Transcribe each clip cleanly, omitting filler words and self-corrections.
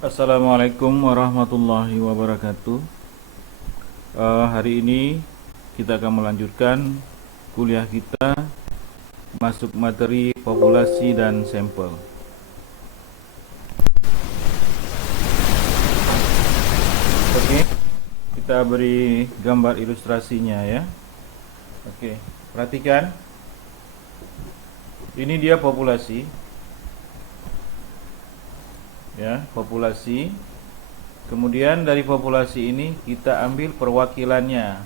Assalamualaikum warahmatullahi wabarakatuh. Hari ini kita akan melanjutkan kuliah kita masuk materi populasi dan sampel. Oke, kita beri gambar ilustrasinya ya. Oke, perhatikan. Ini dia populasi. Ya, populasi. Kemudian dari populasi ini kita ambil perwakilannya.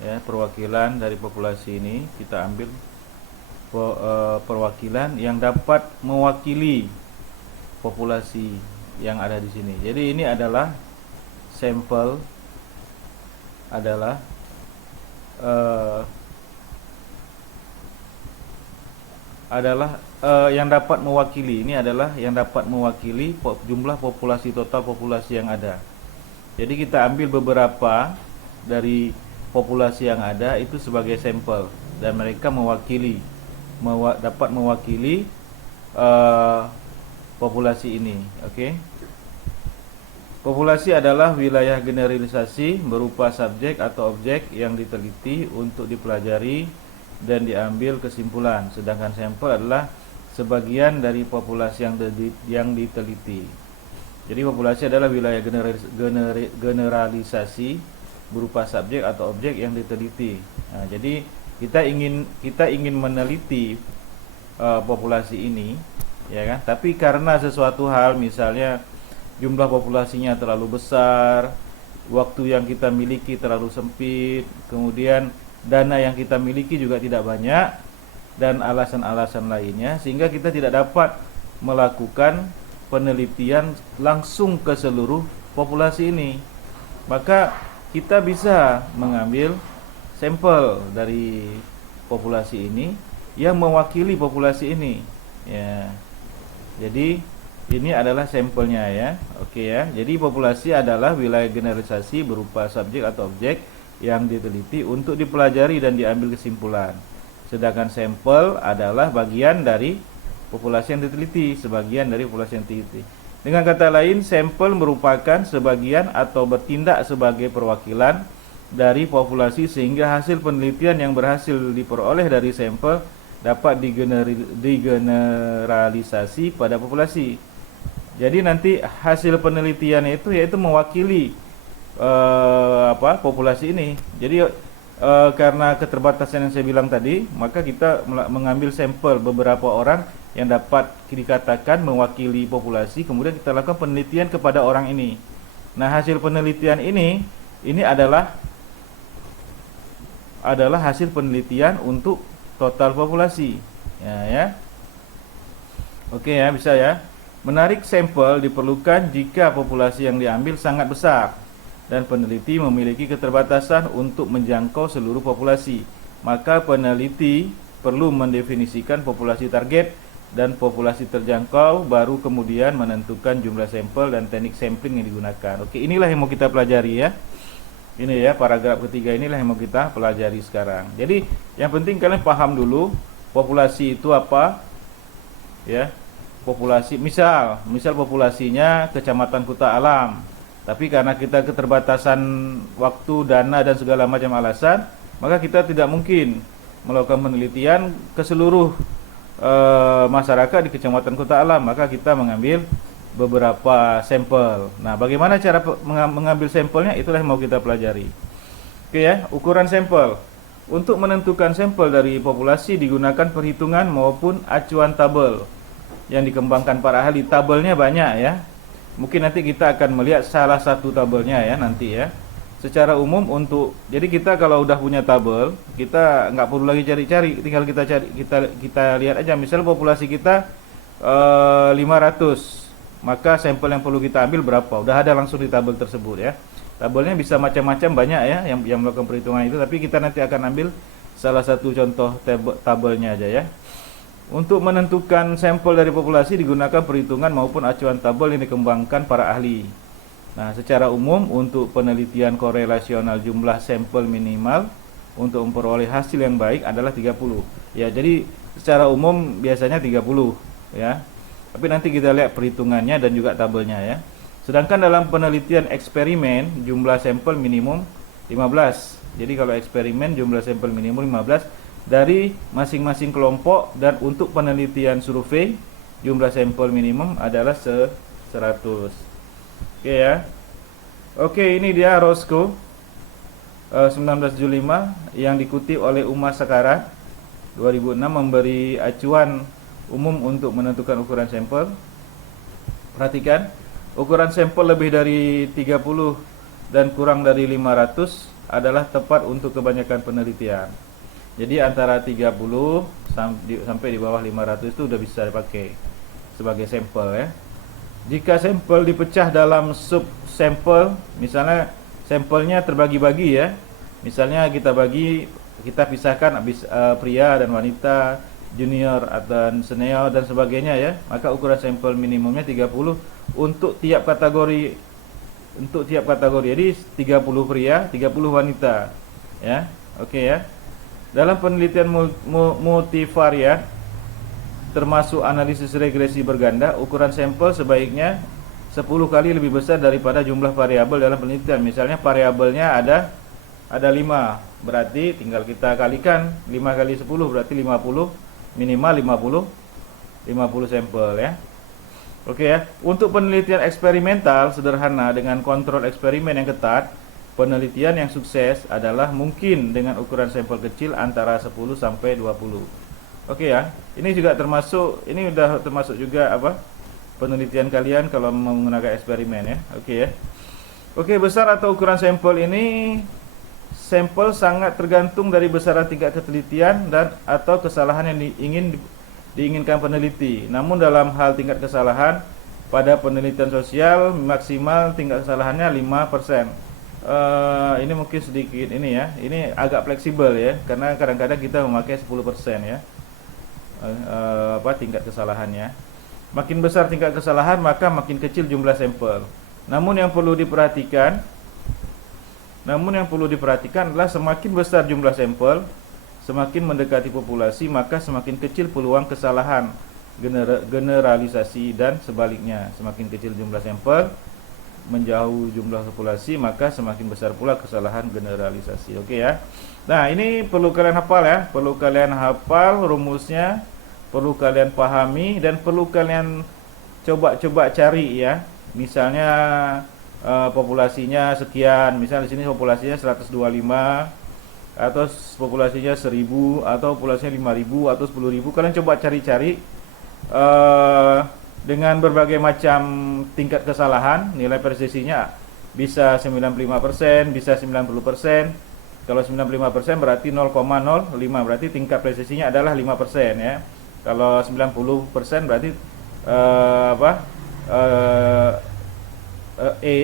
Ya, perwakilan dari populasi ini kita ambil perwakilan yang dapat mewakili populasi yang ada di sini. Jadi ini adalah sampel, adalah yang dapat mewakili. Ini adalah yang dapat mewakili jumlah populasi total populasi yang ada. Jadi kita ambil beberapa dari populasi yang ada itu sebagai sampel dan mereka dapat mewakili populasi ini. Oke. Populasi adalah wilayah generalisasi berupa subjek atau objek yang diteliti untuk dipelajari dan diambil kesimpulan, sedangkan sampel adalah sebagian dari populasi yang diteliti. Jadi populasi adalah wilayah generalisasi berupa subjek atau objek yang diteliti. Nah, jadi kita ingin meneliti populasi ini, ya kan? Tapi karena sesuatu hal, misalnya jumlah populasinya terlalu besar, waktu yang kita miliki terlalu sempit, kemudian dana yang kita miliki juga tidak banyak, dan alasan-alasan lainnya, sehingga kita tidak dapat melakukan penelitian langsung ke seluruh populasi ini. Maka kita bisa mengambil sampel dari populasi ini yang mewakili populasi ini. Ya. Jadi ini adalah sampelnya ya. Oke ya. Jadi populasi adalah wilayah generalisasi berupa subjek atau objek yang diteliti untuk dipelajari dan diambil kesimpulan. Sedangkan sampel adalah bagian dari populasi yang diteliti, sebagian dari populasi yang diteliti. Dengan kata lain, sampel merupakan sebagian atau bertindak sebagai perwakilan dari populasi, sehingga hasil penelitian yang berhasil diperoleh dari sampel dapat digeneralisasi pada populasi. Jadi nanti hasil penelitian itu yaitu mewakili populasi ini. Jadi karena keterbatasan yang saya bilang tadi, maka kita mengambil sampel beberapa orang yang dapat dikatakan mewakili populasi, kemudian kita lakukan penelitian kepada orang ini. Nah, hasil penelitian ini adalah hasil penelitian untuk total populasi. Ya. Oke ya, bisa ya. Menarik sampel diperlukan jika populasi yang diambil sangat besar dan peneliti memiliki keterbatasan untuk menjangkau seluruh populasi. Maka peneliti perlu mendefinisikan populasi target dan populasi terjangkau, baru kemudian menentukan jumlah sampel dan teknik sampling yang digunakan. Oke, inilah yang mau kita pelajari ya. Ini ya, paragraf ketiga inilah yang mau kita pelajari sekarang. Jadi yang penting kalian paham dulu populasi itu apa ya. Populasi, misal populasinya Kecamatan Kuta Alam. Tapi karena kita keterbatasan waktu, dana, dan segala macam alasan, maka kita tidak mungkin melakukan penelitian ke seluruh masyarakat di Kecamatan Kuta Alam. Maka kita mengambil beberapa sampel. Nah, bagaimana cara mengambil sampelnya? Itulah yang mau kita pelajari. Oke ya, ukuran sampel. Untuk menentukan sampel dari populasi digunakan perhitungan maupun acuan tabel yang dikembangkan para ahli. Tabelnya banyak ya. Mungkin nanti kita akan melihat salah satu tabelnya ya nanti ya. Secara umum jadi kita kalau udah punya tabel, kita nggak perlu lagi cari-cari, tinggal kita lihat aja. Misal populasi kita 500, maka sampel yang perlu kita ambil berapa? Udah ada langsung di tabel tersebut ya. Tabelnya bisa macam-macam, banyak ya yang melakukan perhitungan itu, tapi kita nanti akan ambil salah satu contoh tabelnya aja ya. Untuk menentukan sampel dari populasi digunakan perhitungan maupun acuan tabel yang dikembangkan para ahli. Nah, secara umum untuk penelitian korelasional jumlah sampel minimal untuk memperoleh hasil yang baik adalah 30. Ya, jadi secara umum biasanya 30 ya. Tapi nanti kita lihat perhitungannya dan juga tabelnya ya. Sedangkan dalam penelitian eksperimen jumlah sampel minimum 15. Jadi kalau eksperimen jumlah sampel minimum 15 dari masing-masing kelompok, dan untuk penelitian survei jumlah sampel minimum adalah 100. Oke ya. Oke, ini dia Roscoe 1975 yang dikutip oleh Umar Sakara 2006 memberi acuan umum untuk menentukan ukuran sampel. Perhatikan, ukuran sampel lebih dari 30 dan kurang dari 500 adalah tepat untuk kebanyakan penelitian. Jadi antara 30 sampai di bawah 500 itu udah bisa dipakai sebagai sampel ya. Jika sampel dipecah dalam sub sampel, misalnya sampelnya terbagi-bagi ya. Misalnya kita pisahkan pria dan wanita, junior dan senior dan sebagainya ya. Maka ukuran sampel minimumnya 30 untuk tiap kategori. Jadi 30 pria, 30 wanita. Ya. Oke ya. Dalam penelitian multivariat termasuk analisis regresi berganda, ukuran sampel sebaiknya 10 kali lebih besar daripada jumlah variabel dalam penelitian. Misalnya variabelnya ada 5, berarti tinggal kita kalikan 5 kali 10 berarti 50, minimal 50 sampel ya. Oke ya. Untuk penelitian eksperimental sederhana dengan kontrol eksperimen yang ketat, penelitian yang sukses adalah mungkin dengan ukuran sampel kecil antara 10 sampai 20. Oke ya. Ini juga termasuk juga penelitian kalian kalau menggunakan eksperimen ya. Oke ya. Oke, besar atau ukuran sampel ini, sampel sangat tergantung dari besaran tingkat ketelitian dan atau kesalahan yang diinginkan peneliti. Namun dalam hal tingkat kesalahan pada penelitian sosial maksimal tingkat kesalahannya 5%. Ini mungkin sedikit ini ya. Ini agak fleksibel ya, karena kadang-kadang kita memakai 10% ya. Tingkat kesalahannya. Makin besar tingkat kesalahan, maka makin kecil jumlah sampel. Namun yang perlu diperhatikan adalah semakin besar jumlah sampel, semakin mendekati populasi, maka semakin kecil peluang kesalahan generalisasi, dan sebaliknya. Semakin kecil jumlah sampel, menjauh jumlah populasi, maka semakin besar pula kesalahan generalisasi. Oke ya. Nah, ini perlu kalian hafal rumusnya, perlu kalian pahami, dan perlu kalian coba cari ya. Misalnya populasinya sekian, misalnya di sini populasinya 125, atau populasinya 1000, atau populasinya 5000 atau 10.000. Kalian coba cari-cari dengan berbagai macam tingkat kesalahan. Nilai presisinya bisa 95%, bisa 90%. Kalau 95% berarti 0,05, berarti tingkat presisinya adalah 5% ya. Kalau 90% berarti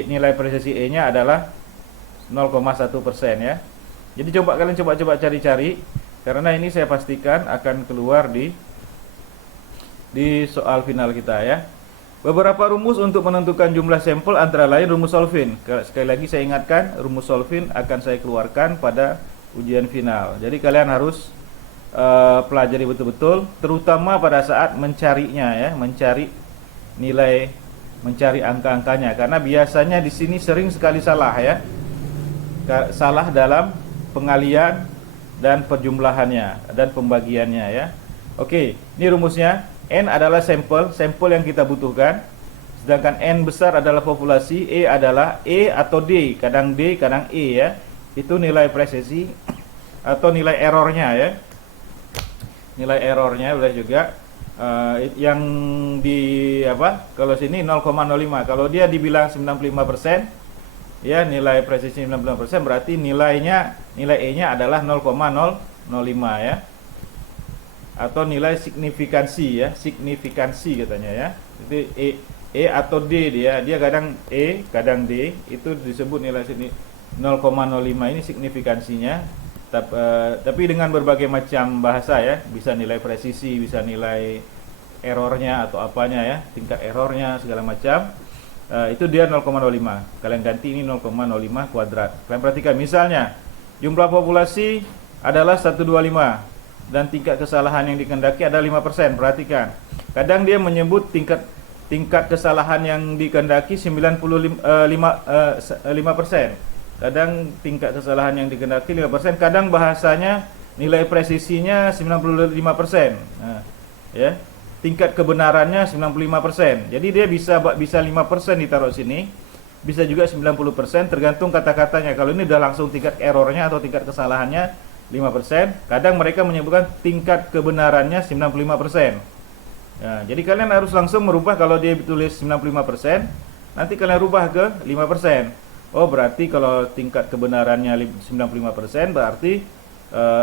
nilai presisi E-nya adalah 0,1% ya. Jadi kalian coba cari-cari, karena ini saya pastikan akan keluar di soal final kita ya. Beberapa rumus untuk menentukan jumlah sampel antara lain rumus Solvin. Sekali lagi saya ingatkan, rumus Solvin akan saya keluarkan pada ujian final. Jadi kalian harus pelajari betul-betul, terutama pada saat mencarinya ya, mencari nilai, mencari angka-angkanya, karena biasanya di sini sering sekali salah ya. Salah dalam pengalian dan perjumlahannya dan pembagiannya ya. Oke, ini rumusnya. N adalah sampel yang kita butuhkan. Sedangkan N besar adalah populasi. E adalah E atau D, kadang D, kadang E ya. Itu nilai presisi atau nilai errornya ya. Nilai errornya boleh juga yang kalau sini 0,05. Kalau dia dibilang 95%, ya nilai presisi 95%, berarti nilai E-nya adalah 0,005 ya. Atau nilai signifikansi ya, signifikansi katanya ya. Itu E atau D, dia kadang E, kadang D, itu disebut nilai 0,05 ini signifikansinya. Tapi dengan berbagai macam bahasa ya, bisa nilai presisi, bisa nilai errornya atau apanya ya, tingkat errornya segala macam. Itu dia 0,05. Kalian ganti ini 0,05 kuadrat. Kalian perhatikan, misalnya jumlah populasi adalah 125 dan tingkat kesalahan yang dikehendaki adalah 5%. Perhatikan, Kadang dia menyebut tingkat kesalahan yang dikehendaki 5%. Kadang tingkat kesalahan yang dikehendaki 5%, kadang bahasanya nilai presisinya 95%. Nah, ya. Tingkat kebenarannya 95%. Jadi dia bisa 5% ditaruh sini, bisa juga 90%, tergantung kata-katanya. Kalau ini udah langsung tingkat errornya atau tingkat kesalahannya 5%, kadang mereka menyebutkan tingkat kebenarannya 95%. Nah, jadi kalian harus langsung merubah. Kalau dia tulis 95%, nanti kalian rubah ke 5%. Oh, berarti kalau tingkat kebenarannya 95%, berarti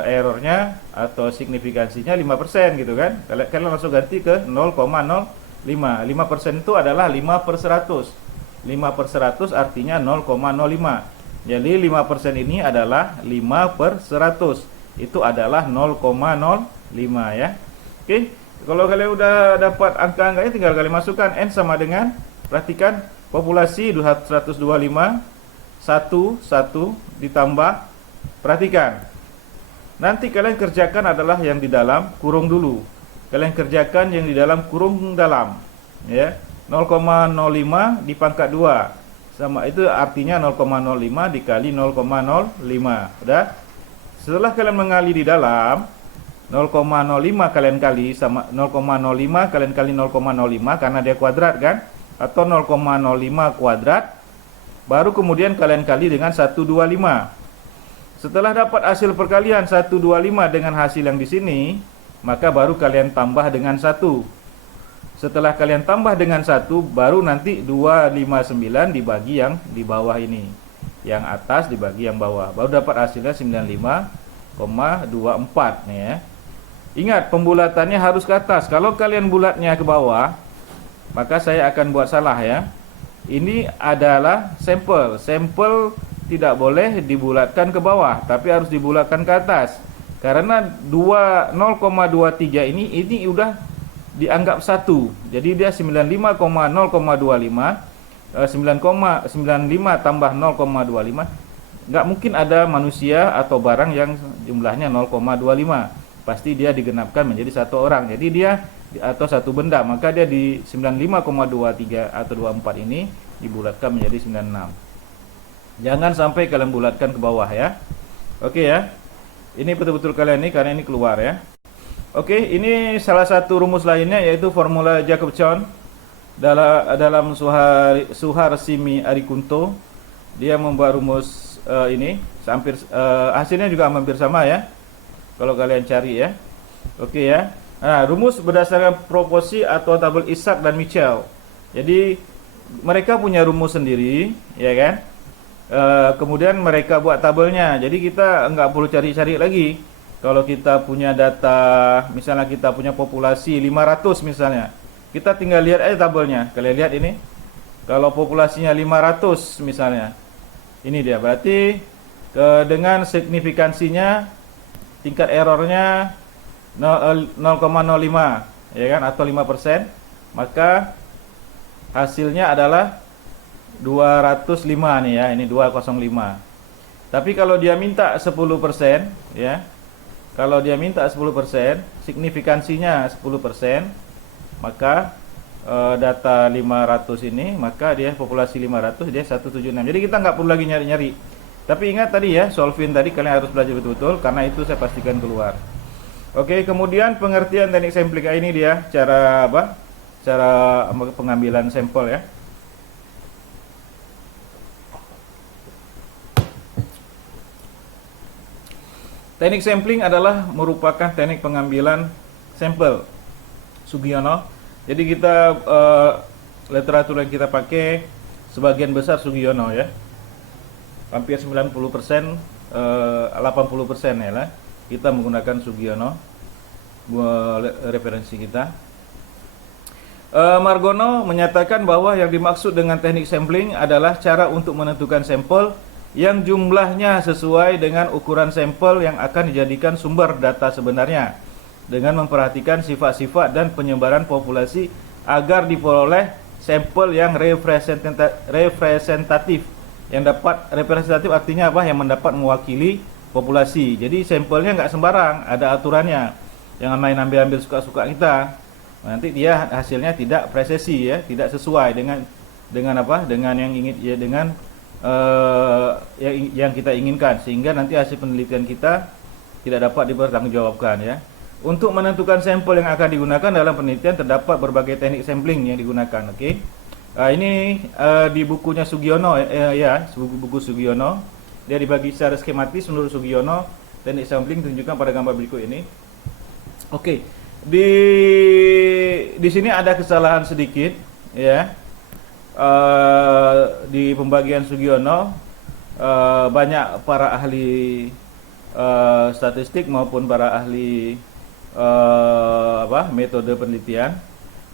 errornya atau signifikansinya 5% gitu kan. Kalian langsung ganti ke 0,05. 5% itu adalah 5/100. 5/100 artinya 0,05. Jadi 5% ini adalah 5/100. Itu adalah 0,05 ya. Oke. Kalau kalian udah dapat angka-angkanya, tinggal kalian masukkan. N sama dengan, perhatikan, populasi 125 1 ditambah, perhatikan. Nanti kalian kerjakan adalah yang di dalam kurung dulu. Kalian kerjakan yang di dalam kurung dalam, ya. 0,05 dipangkat 2. Sama itu artinya 0,05 dikali 0,05. Udah? Setelah kalian mengali di dalam, 0,05 kalian kali sama 0,05 kalian kali 0,05 karena dia kuadrat kan? Atau 0,05 kuadrat. Baru kemudian kalian kali dengan 125. Setelah dapat hasil perkalian 125 dengan hasil yang di sini, maka baru kalian tambah dengan 1. Setelah kalian tambah dengan 1, baru nanti 259 dibagi yang di bawah ini. Yang atas dibagi yang bawah. Baru dapat hasilnya 95,24 nih ya. Ingat, pembulatannya harus ke atas. Kalau kalian bulatnya ke bawah, maka saya akan buat salah ya. Ini adalah sampel. Sampel tidak boleh dibulatkan ke bawah, tapi harus dibulatkan ke atas. Karena 0,23 ini udah dianggap 1. Jadi dia 95,0,25. 9,95 tambah 0,25. Nggak mungkin ada manusia atau barang yang jumlahnya 0,25. Pasti dia digenapkan menjadi satu orang. Jadi dia atau satu benda, maka dia di 95,23 atau 24 ini dibulatkan menjadi 96. Jangan sampai kalian bulatkan ke bawah ya. Oke ya. Ini betul-betul kalian ini karena ini keluar ya. Oke, ini salah satu rumus lainnya yaitu formula Jacobson dalam Suharsimi Arikunto. Dia membuat rumus ini hampir hasilnya juga hampir sama ya. Kalau kalian cari ya. Oke ya. Nah, rumus berdasarkan proporsi atau tabel Isaac dan Mitchell. Jadi mereka punya rumus sendiri, ya kan? Kemudian mereka buat tabelnya. Jadi kita nggak perlu cari-cari lagi. Kalau kita punya data, misalnya kita punya populasi 500 misalnya, kita tinggal lihat aja tabelnya. Kalian lihat ini. Kalau populasinya 500 misalnya, ini dia. Berarti dengan signifikansinya, tingkat errornya 0,05, ya kan, atau 5%, maka hasilnya adalah 205 nih ya, ini 205. Tapi kalau dia minta 10%, ya. Kalau dia minta 10%, signifikansinya 10%, maka data 500 ini, maka dia populasi 500 dia 176. Jadi kita nggak perlu lagi nyari-nyari. Tapi ingat tadi ya, solving tadi kalian harus belajar betul-betul karena itu saya pastikan keluar. Oke, kemudian pengertian teknik sampling ini dia cara apa? Cara pengambilan sampel ya. Teknik sampling adalah merupakan teknik pengambilan sampel. Sugiono. Jadi kita literatur yang kita pakai sebagian besar Sugiono ya. Hampir 90%, 80% ya lah. Kita menggunakan Sugiono referensi kita. Margono menyatakan bahwa yang dimaksud dengan teknik sampling adalah cara untuk menentukan sampel yang jumlahnya sesuai dengan ukuran sampel yang akan dijadikan sumber data sebenarnya, dengan memperhatikan sifat-sifat dan penyebaran populasi agar diperoleh sampel yang representatif. Yang dapat representatif artinya apa? Yang mendapat mewakili populasi. Jadi sampelnya nggak sembarang, ada aturannya. Jangan main ambil-ambil suka-suka kita. Nanti dia hasilnya tidak presisi ya, tidak sesuai dengan apa? Dengan yang ingin ya, dengan yang kita inginkan, sehingga nanti hasil penelitian kita tidak dapat dipertanggungjawabkan ya. Untuk menentukan sampel yang akan digunakan dalam penelitian terdapat berbagai teknik sampling yang digunakan. Oke. Ini di bukunya Sugiono ya, buku Sugiono. Dia dibagi secara skematis menurut Sugiono. Teknik sampling ditunjukkan pada gambar berikut ini. Oke. Di sini ada kesalahan sedikit ya. Di pembagian Sugiono banyak para ahli statistik maupun para ahli metode penelitian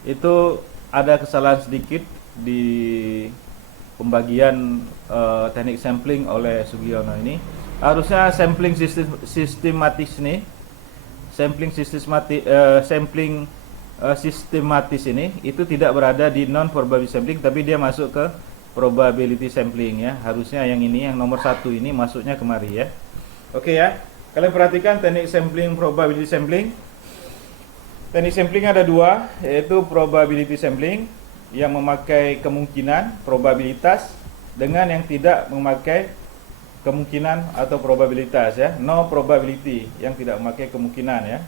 itu ada kesalahan sedikit di pembagian teknik sampling oleh Sugiono ini. Harusnya sampling sistematis nih, sampling sistematis ini itu tidak berada di non probability sampling, tapi dia masuk ke probability sampling ya. Harusnya yang ini, yang nomor 1 ini masuknya kemari ya. Oke ya. Kalian perhatikan teknik sampling, probability sampling. Teknik sampling ada dua, yaitu probability sampling yang memakai kemungkinan, probabilitas, dengan yang tidak memakai kemungkinan atau probabilitas ya. No probability, yang tidak memakai kemungkinan ya.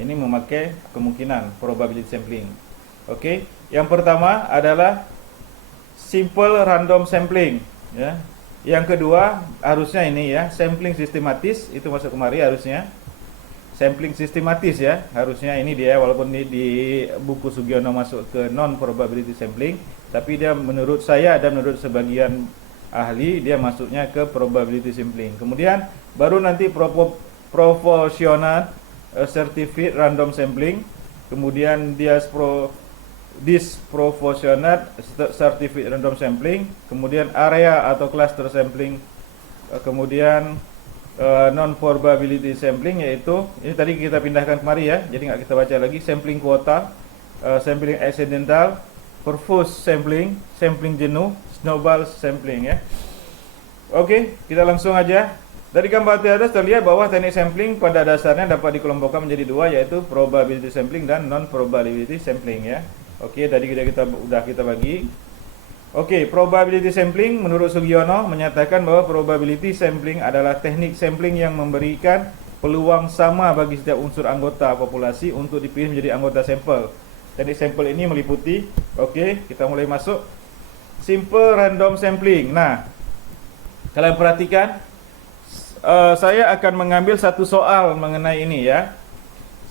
Ini memakai kemungkinan, probability sampling. Oke. Yang pertama adalah simple random sampling ya. Yang kedua harusnya ini ya, sampling sistematis, itu masuk kemari harusnya. Sampling sistematis ya, harusnya ini dia, walaupun di buku Sugiono masuk ke non probability sampling, tapi dia menurut saya dan menurut sebagian ahli dia masuknya ke probability sampling. Kemudian baru nanti proportional certified random sampling, kemudian disproportionate certified random sampling, kemudian area atau cluster sampling, kemudian non probability sampling, yaitu ini tadi kita pindahkan kemari ya, jadi nggak kita baca lagi. Sampling kuota, sampling accidental, purpose sampling, sampling jenuh, snowball sampling ya. Oke, kita langsung aja. Dari gambar di atas terlihat bahwa teknik sampling pada dasarnya dapat dikelompokkan menjadi dua, yaitu probability sampling dan non probability sampling ya. Oke, tadi kita bagi. Oke, probability sampling menurut Sugiono menyatakan bahwa probability sampling adalah teknik sampling yang memberikan peluang sama bagi setiap unsur anggota populasi untuk dipilih menjadi anggota sampel. Teknik sampel ini meliputi, oke, kita mulai masuk simple random sampling. Nah, kalian perhatikan, saya akan mengambil satu soal mengenai ini ya.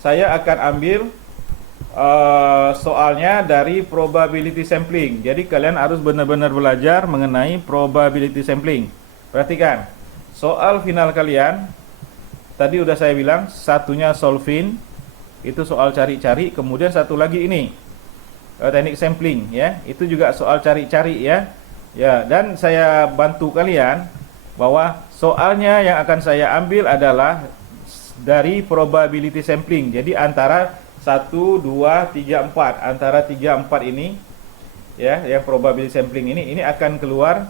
Saya akan ambil soalnya dari probability sampling. Jadi kalian harus benar-benar belajar mengenai probability sampling. Perhatikan, soal final kalian tadi udah saya bilang, satunya solving, itu soal cari-cari. Kemudian satu lagi ini teknik sampling ya, itu juga soal cari-cari ya. Ya, dan saya bantu kalian bahwa soalnya yang akan saya ambil adalah dari probability sampling. Jadi antara 1, 2, 3, 4, antara 3, 4 ini ya, yang probability sampling ini akan keluar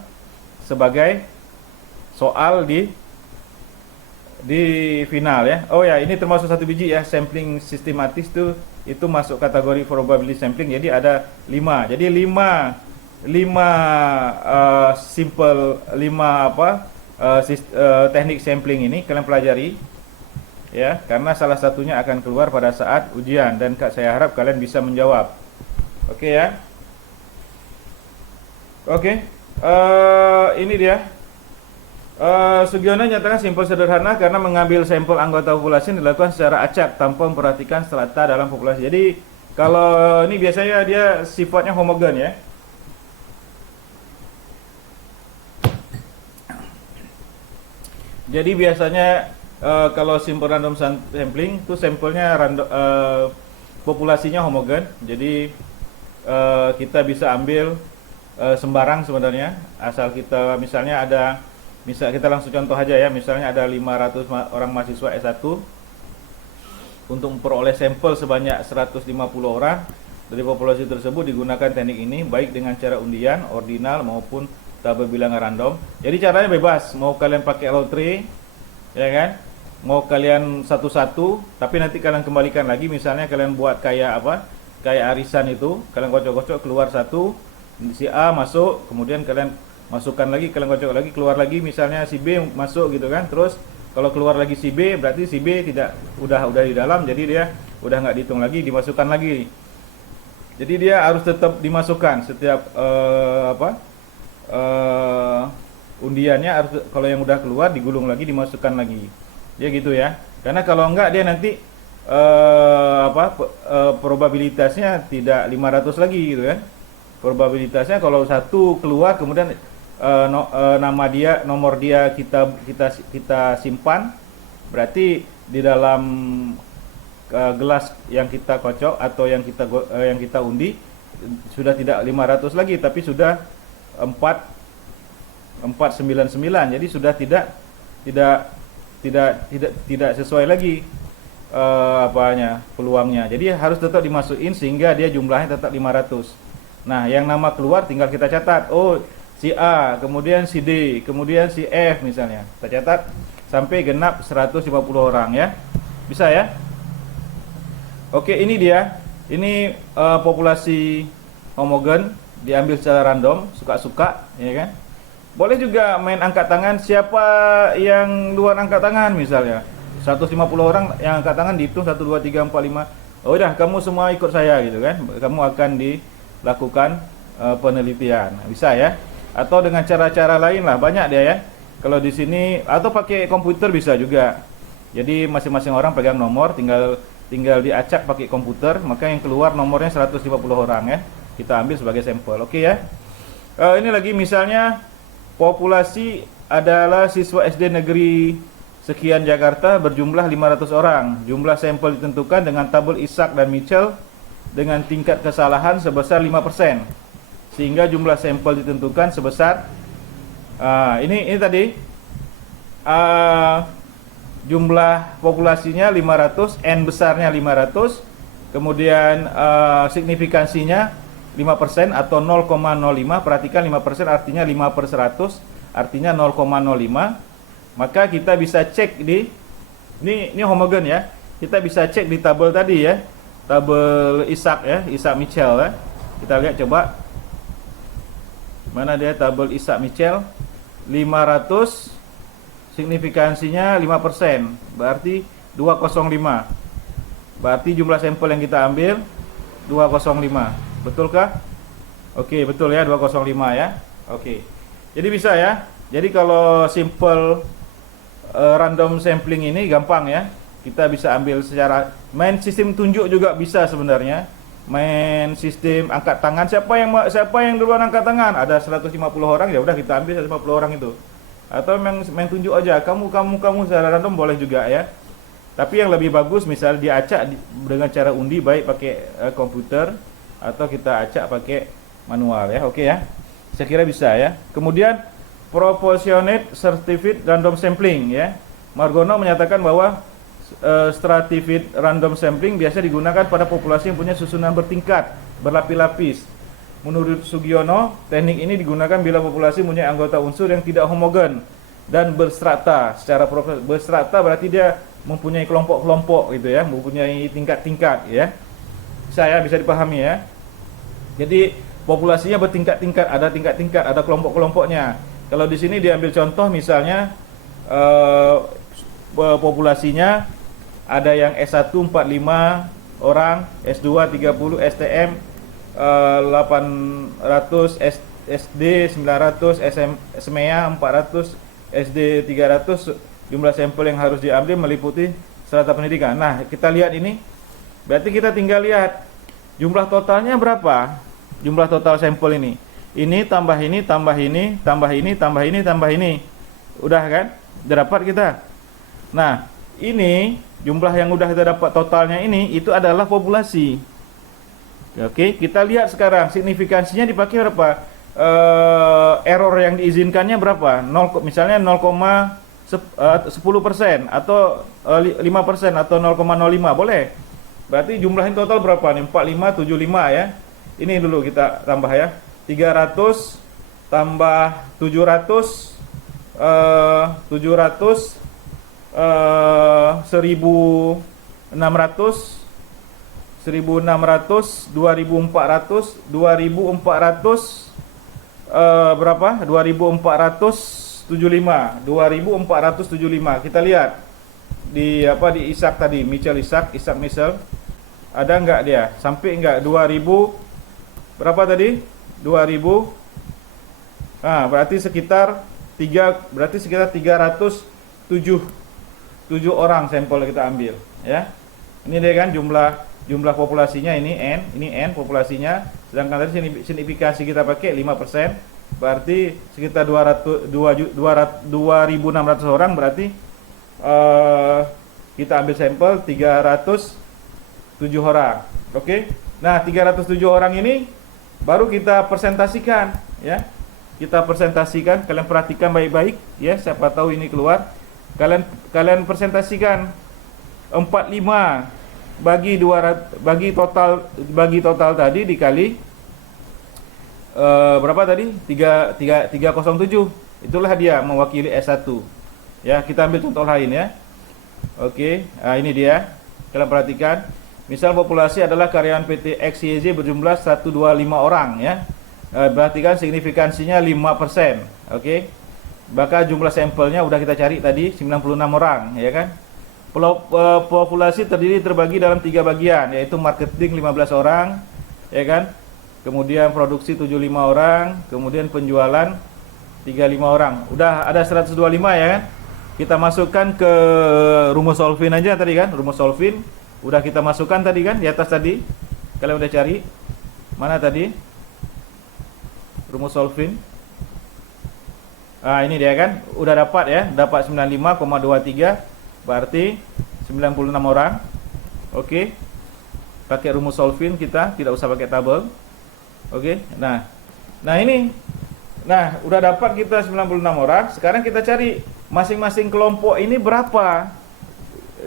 sebagai soal di final ya. Oh ya, ini termasuk satu biji ya, sampling sistematis itu masuk kategori probability sampling. Jadi ada 5. Jadi 5 teknik sampling ini kalian pelajari ya, karena salah satunya akan keluar pada saat ujian dan saya harap kalian bisa menjawab. Oke ya. Oke. Ini dia. Sugiono nyatakan simpel sederhana karena mengambil sampel anggota populasi dilakukan secara acak tanpa memperhatikan strata dalam populasi. Jadi kalau ini biasanya dia sifatnya homogen ya. Jadi biasanya kalau simple random sampling itu sampelnya populasinya homogen. Jadi kita bisa ambil sembarang sebenarnya, asal kita misalnya kita langsung contoh aja ya, misalnya ada 500 orang mahasiswa S1. Untuk memperoleh sampel sebanyak 150 orang dari populasi tersebut digunakan teknik ini, baik dengan cara undian, ordinal maupun tabel bilangan random. Jadi caranya bebas, mau kalian pakai lotre ya kan, mau kalian satu-satu, tapi nanti kalian kembalikan lagi. Misalnya kalian buat kayak apa, kayak arisan itu, kalian kocok-kocok keluar satu, si A masuk, kemudian kalian masukkan lagi, kalian kocok lagi, keluar lagi, misalnya si B masuk gitu kan. Terus kalau keluar lagi si B, berarti si B tidak udah di dalam, jadi dia udah nggak dihitung lagi, dimasukkan lagi. Jadi dia harus tetap dimasukkan setiap undiannya harus, kalau yang udah keluar digulung lagi, dimasukkan lagi. Dia gitu ya. Karena kalau enggak dia nanti probabilitasnya tidak 500 lagi gitu kan. Probabilitasnya kalau satu keluar kemudian nama dia, nomor dia kita simpan, berarti di dalam gelas yang kita kocok atau yang kita undi sudah tidak 500 lagi, tapi sudah 499. Jadi sudah tidak sesuai lagi peluangnya. Jadi harus tetap dimasukin sehingga dia jumlahnya tetap 500. Nah, yang nama keluar tinggal kita catat. Oh, si A, kemudian si D, kemudian si F misalnya. Kita catat sampai genap 150 orang ya. Bisa ya? Oke, ini dia. Ini populasi homogen diambil secara random, suka-suka, ya kan? Boleh juga main angkat tangan, siapa yang luar angkat tangan misalnya. 150 orang yang angkat tangan dihitung 1 2 3 4 5. Oh udah, kamu semua ikut saya gitu kan. Kamu akan dilakukan penelitian. Bisa ya? Atau dengan cara-cara lain lah, banyak dia ya. Kalau di sini atau pakai komputer bisa juga. Jadi masing-masing orang pegang nomor, tinggal diacak pakai komputer, maka yang keluar nomornya 150 orang ya. Kita ambil sebagai sampel. Oke ya. Ini lagi misalnya populasi adalah siswa SD negeri sekian Jakarta berjumlah 500 orang. Jumlah sampel ditentukan dengan tabel Ishak dan Mitchell dengan tingkat kesalahan sebesar 5%. Sehingga jumlah sampel ditentukan sebesar ini tadi jumlah populasinya 500, N besarnya 500, kemudian signifikansinya 5% atau 0,05. Perhatikan 5% artinya 5/100, artinya 0,05. Maka kita bisa cek di ini homogen ya. Kita bisa cek di tabel tadi ya. Tabel Ishak ya, Ishak Mitchell ya. Kita lihat coba. Mana dia tabel Ishak Mitchell? 500 signifikansinya 5%, berarti 205. Berarti jumlah sampel yang kita ambil 205. Betulkah? Oke, betul ya, 205 ya. Oke. Jadi bisa ya. Jadi kalau simple random sampling ini gampang ya. Kita bisa ambil secara main sistem tunjuk juga bisa sebenarnya. Main sistem angkat tangan, siapa yang duluan angkat tangan? Ada 150 orang, ya udah kita ambil 150 orang itu. Atau main tunjuk aja, kamu secara random boleh juga ya. Tapi yang lebih bagus misalnya diacak dengan cara undi, baik pakai komputer atau kita acak pakai manual ya. Oke ya. Saya kira bisa ya. Kemudian proportionate stratified random sampling ya. Margono menyatakan bahwa stratified random sampling biasa digunakan pada populasi yang punya susunan bertingkat, berlapis-lapis. Menurut Sugiono, teknik ini digunakan bila populasi punya anggota unsur yang tidak homogen dan berstrata. Secara berstrata berarti dia mempunyai kelompok-kelompok gitu ya, mempunyai tingkat-tingkat ya. Bisa dipahami ya. Jadi populasinya bertingkat-tingkat, ada tingkat-tingkat, ada kelompok-kelompoknya. Kalau di sini diambil contoh misalnya populasinya ada yang S1 45 orang, S2 30, STM 800, SD 900, SMEA 400, SD 300. Jumlah sampel yang harus diambil meliputi strata pendidikan. Nah, kita lihat ini. Berarti kita tinggal lihat jumlah totalnya berapa? Jumlah total sampel ini. Ini tambah ini, tambah ini, tambah ini, tambah ini, tambah ini. Udah kan? Udah dapat kita. Nah, ini jumlah yang udah kita dapat totalnya ini itu adalah populasi. Oke, kita lihat sekarang signifikansinya dipakai berapa? Error yang diizinkannya berapa? Misalnya 0,10% atau 5% atau 0,05 boleh. Berarti jumlahnya total berapa nih? 4575 ya. Ini dulu kita tambah ya. 300 tambah 700 1600 1600, 2400, 2400, berapa? 2475. 2475. Kita lihat di apa, di Ishak tadi, Michel Ishak Michel. Ada enggak dia? Sampai enggak 2000 berapa tadi? 2000. Berarti sekitar 307 orang sampel kita ambil, ya. Ini dia kan jumlah populasinya, ini N populasinya, sedangkan tadi signifikansi kita pakai 5%, berarti sekitar 2600 orang, berarti kita ambil sampel 307 orang. Oke. Nah, 307 orang ini baru kita presentasikan, ya. Kita presentasikan, kalian perhatikan baik-baik, ya, siapa tahu ini keluar. Kalian presentasikan 45 bagi 200, bagi total tadi dikali berapa tadi? 307. Itulah dia mewakili S1. Ya, kita ambil contoh lain, ya. Oke, ini dia. Kalian perhatikan. Misal populasi adalah karyawan PT XYZ berjumlah 125 orang, ya. Berarti kan signifikansinya 5%. Oke. Maka jumlah sampelnya udah kita cari tadi 96 orang, ya kan? Populasi terbagi dalam 3 bagian, yaitu marketing 15 orang, ya kan? Kemudian produksi 75 orang, kemudian penjualan 35 orang. Udah ada 125, ya kan? Kita masukkan ke rumus Solvin aja tadi kan, rumus Solvin udah kita masukkan tadi kan, di atas tadi. Kalian udah cari mana tadi? Rumus Solvin. Ini dia kan, udah dapat, ya, dapat 95,23, berarti 96 orang. Oke. Pakai rumus Solvin kita, tidak usah pakai tabel. Oke. Nah ini. Nah, udah dapat kita 96 orang. Sekarang kita cari masing-masing kelompok ini berapa,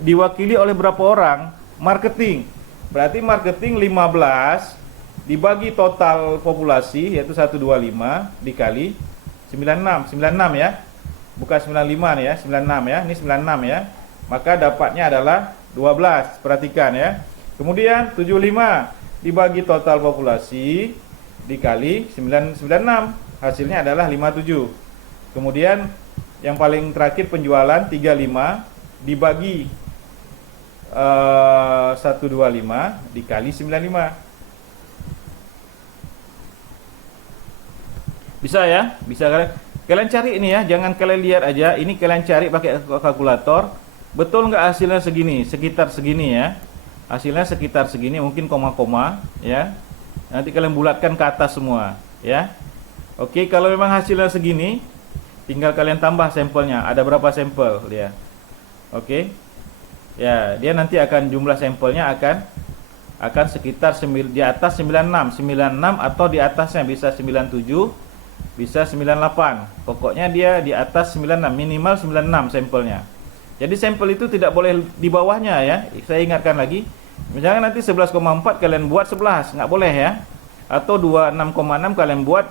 diwakili oleh berapa orang. Marketing. Berarti marketing 15 dibagi total populasi, yaitu 125 dikali 96 ya. Bukan 95 nih, ya, 96 ya. Ini 96 ya. Maka dapatnya adalah 12. Perhatikan, ya. Kemudian 75 dibagi total populasi dikali 96. Hasilnya adalah 57. Kemudian yang paling terakhir penjualan 35 dibagi 125 dikali 95. Bisa, ya? Bisa kalian cari ini, ya. Jangan kalian lihat aja. Ini kalian cari pakai kalkulator. Betul nggak hasilnya segini? Sekitar segini, ya. Hasilnya sekitar segini, mungkin koma-koma, ya. Nanti kalian bulatkan ke atas semua, ya. Oke, kalau memang hasilnya segini, tinggal kalian tambah sampelnya. Ada berapa sampel dia? Oke. Ya, dia nanti akan jumlah sampelnya akan sekitar di atas 96 atau di atasnya, bisa 97, bisa 98. Pokoknya dia di atas 96, minimal 96 sampelnya. Jadi sampel itu tidak boleh di bawahnya, ya. Saya ingatkan lagi. Misalnya nanti 11,4 kalian buat 11, nggak boleh, ya. Atau 26,6 kalian buat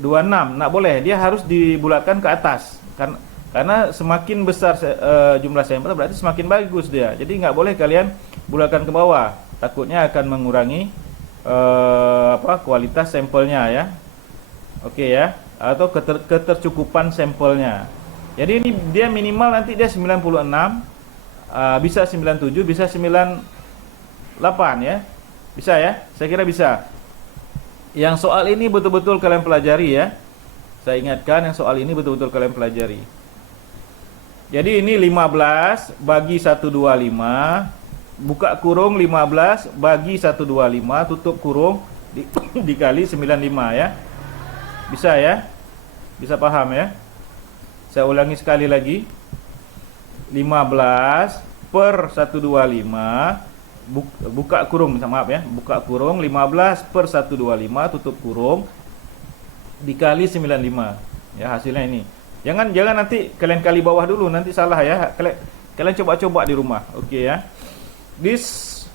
26, nggak boleh. Dia harus dibulatkan ke atas. Karena semakin besar jumlah sampel berarti semakin bagus dia. Jadi nggak boleh kalian bulatkan ke bawah. Takutnya akan mengurangi kualitas sampelnya, ya. Oke, ya. Atau ketercukupan sampelnya. Jadi ini dia minimal nanti dia 96, bisa 97, bisa 98, ya. Bisa, ya. Saya kira bisa. Yang soal ini betul-betul kalian pelajari, ya. Saya ingatkan, yang soal ini betul-betul kalian pelajari. Jadi ini 15 bagi 125, buka kurung 15 bagi 125, tutup kurung dikali 95, ya. Bisa, ya? Bisa paham, ya? Saya ulangi sekali lagi. 15 per 125, buka kurung, maaf, ya. Buka kurung 15 per 125, tutup kurung dikali 95. Ya, hasilnya ini. Jangan nanti kalian kali bawah dulu, nanti salah, ya. Kalian coba-coba di rumah. Oke, ya. This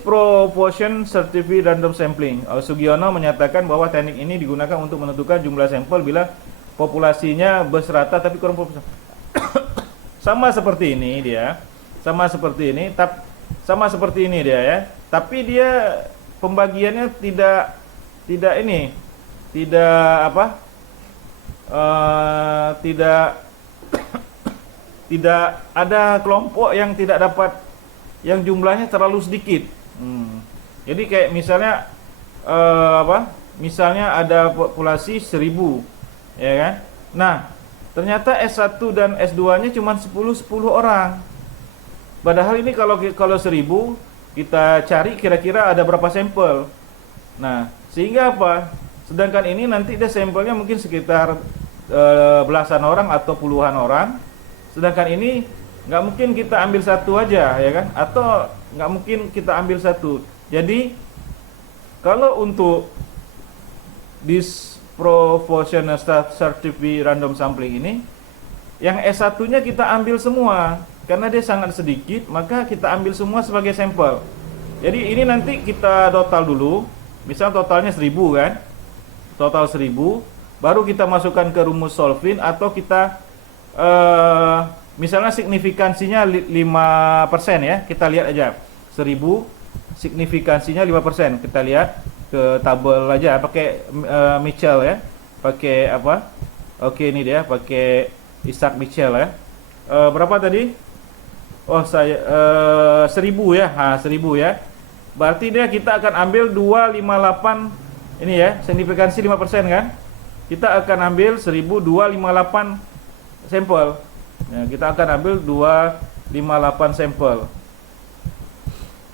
proportion certified random sampling. Sugiono menyatakan bahwa teknik ini digunakan untuk menentukan jumlah sampel bila populasinya berserata tapi kurang proporsional. Sama seperti ini dia. Sama seperti ini dia, ya. tapi dia pembagiannya tidak ini, tidak apa, tidak tidak ada kelompok yang tidak dapat, yang jumlahnya terlalu sedikit. Jadi kayak misalnya misalnya ada populasi 1000, ya kan? Nah, ternyata S1 dan S2-nya cuma 10 orang. Padahal ini kalau 1000 kita cari kira-kira ada berapa sampel. Nah, sehingga apa? Sedangkan ini nanti dia sampelnya mungkin sekitar belasan orang atau puluhan orang. Sedangkan ini nggak mungkin kita ambil satu aja, ya kan? Atau nggak mungkin kita ambil satu. Jadi kalau untuk disproportional certificate random sampling ini, yang S1-nya kita ambil semua. Karena dia sangat sedikit, maka kita ambil semua sebagai sampel. Jadi ini nanti kita total dulu. Misal totalnya 1000 kan? Total 1000, baru kita masukkan ke rumus solving, atau kita misalnya signifikansinya 5% ya. Kita lihat aja. 1000 signifikansinya 5%. Kita lihat ke tabel aja pakai Mitchell ya. Pakai apa? Oke, ini dia pakai Isaac Mitchell ya. Berapa tadi? Oh, saya 1000 ya. 1000 ya. Berarti dia kita akan ambil 258 ini ya, signifikansi 5% kan? Kita akan ambil 1258 sampel. Ya, kita akan ambil 258 sampel.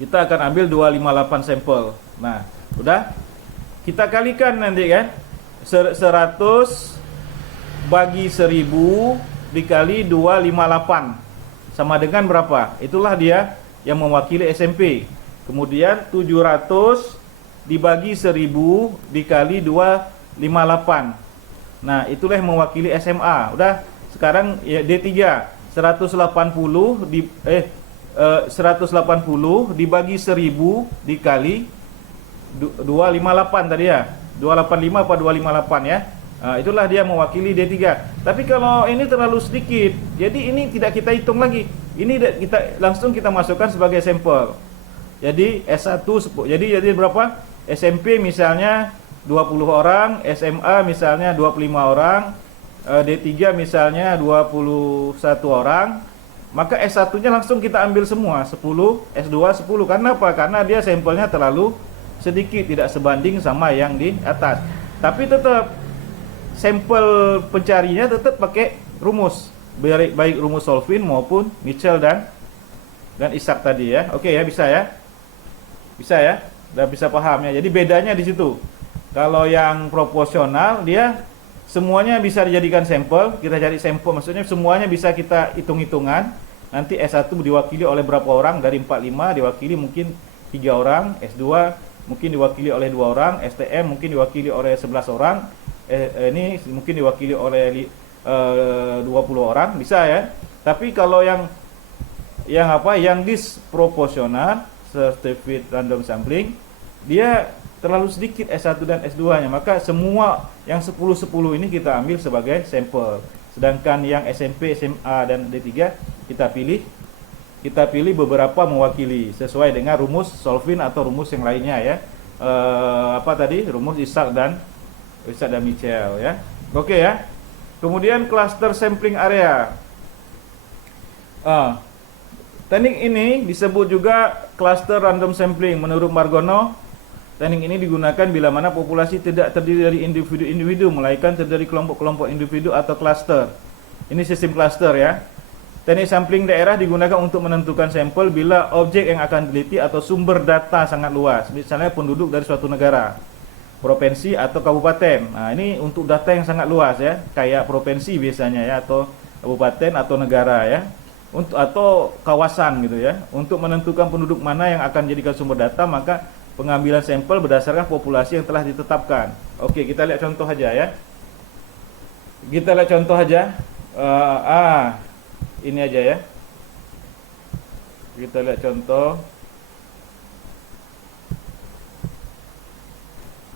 Kita akan ambil 258 sampel. Nah, udah. Kita kalikan nanti kan. 100 bagi 1000 dikali 258 sama dengan berapa? Itulah dia yang mewakili SMP. Kemudian 700 dibagi 1000 dikali 258. Nah, itulah yang mewakili SMA. Udah, sekarang ya D3. 180 dibagi 1000 dikali 258 tadi ya. 285 apa 258 ya. Nah, itulah dia mewakili D3. Tapi kalau ini terlalu sedikit, jadi ini tidak kita hitung lagi. Ini kita langsung kita masukkan sebagai sampel. Jadi S1 jadi berapa? SMP misalnya 20 orang, SMA misalnya 25 orang, D3 misalnya 21 orang. Maka S1-nya langsung kita ambil semua 10, S2 10. Karena apa? Karena dia sampelnya terlalu sedikit, tidak sebanding sama yang di atas. Tapi tetap sampel pencarinya tetap pakai rumus, baik rumus Solvin maupun Mitchell dan Isaac tadi ya. Oke ya, bisa ya, udah bisa paham ya. Jadi bedanya di situ. Kalau yang proporsional dia semuanya bisa dijadikan sampel, kita cari sampel, maksudnya semuanya bisa kita hitung-hitungan. Nanti S1 diwakili oleh berapa orang, dari 45 diwakili mungkin 3 orang, S2 mungkin diwakili oleh 2 orang, STM mungkin diwakili oleh 11 orang, ini mungkin diwakili oleh 20 orang, bisa ya. Tapi kalau yang disproportional certificate random sampling, dia terlalu sedikit S1 dan S2-nya, maka semua yang 10-10 ini kita ambil sebagai sampel. Sedangkan yang SMP, SMA dan D3 kita pilih beberapa mewakili sesuai dengan rumus Solvin atau rumus yang lainnya ya. Rumus Isaac dan Mitchell ya. Oke ya. Kemudian cluster sampling area. Teknik ini disebut juga cluster random sampling. Menurut Margono, teknik ini digunakan bila mana populasi tidak terdiri dari individu-individu, melainkan terdiri dari kelompok-kelompok individu atau cluster. Ini sistem cluster ya. Teknik sampling daerah digunakan untuk menentukan sampel bila objek yang akan diteliti atau sumber data sangat luas, misalnya penduduk dari suatu negara, provinsi atau kabupaten. Nah, ini untuk data yang sangat luas ya, kayak provinsi biasanya ya, atau kabupaten atau negara ya. Atau kawasan gitu ya. Untuk menentukan penduduk mana yang akan dijadikan sumber data, maka pengambilan sampel berdasarkan populasi yang telah ditetapkan. Oke, kita lihat contoh aja ya. Ini aja ya. Kita lihat contoh.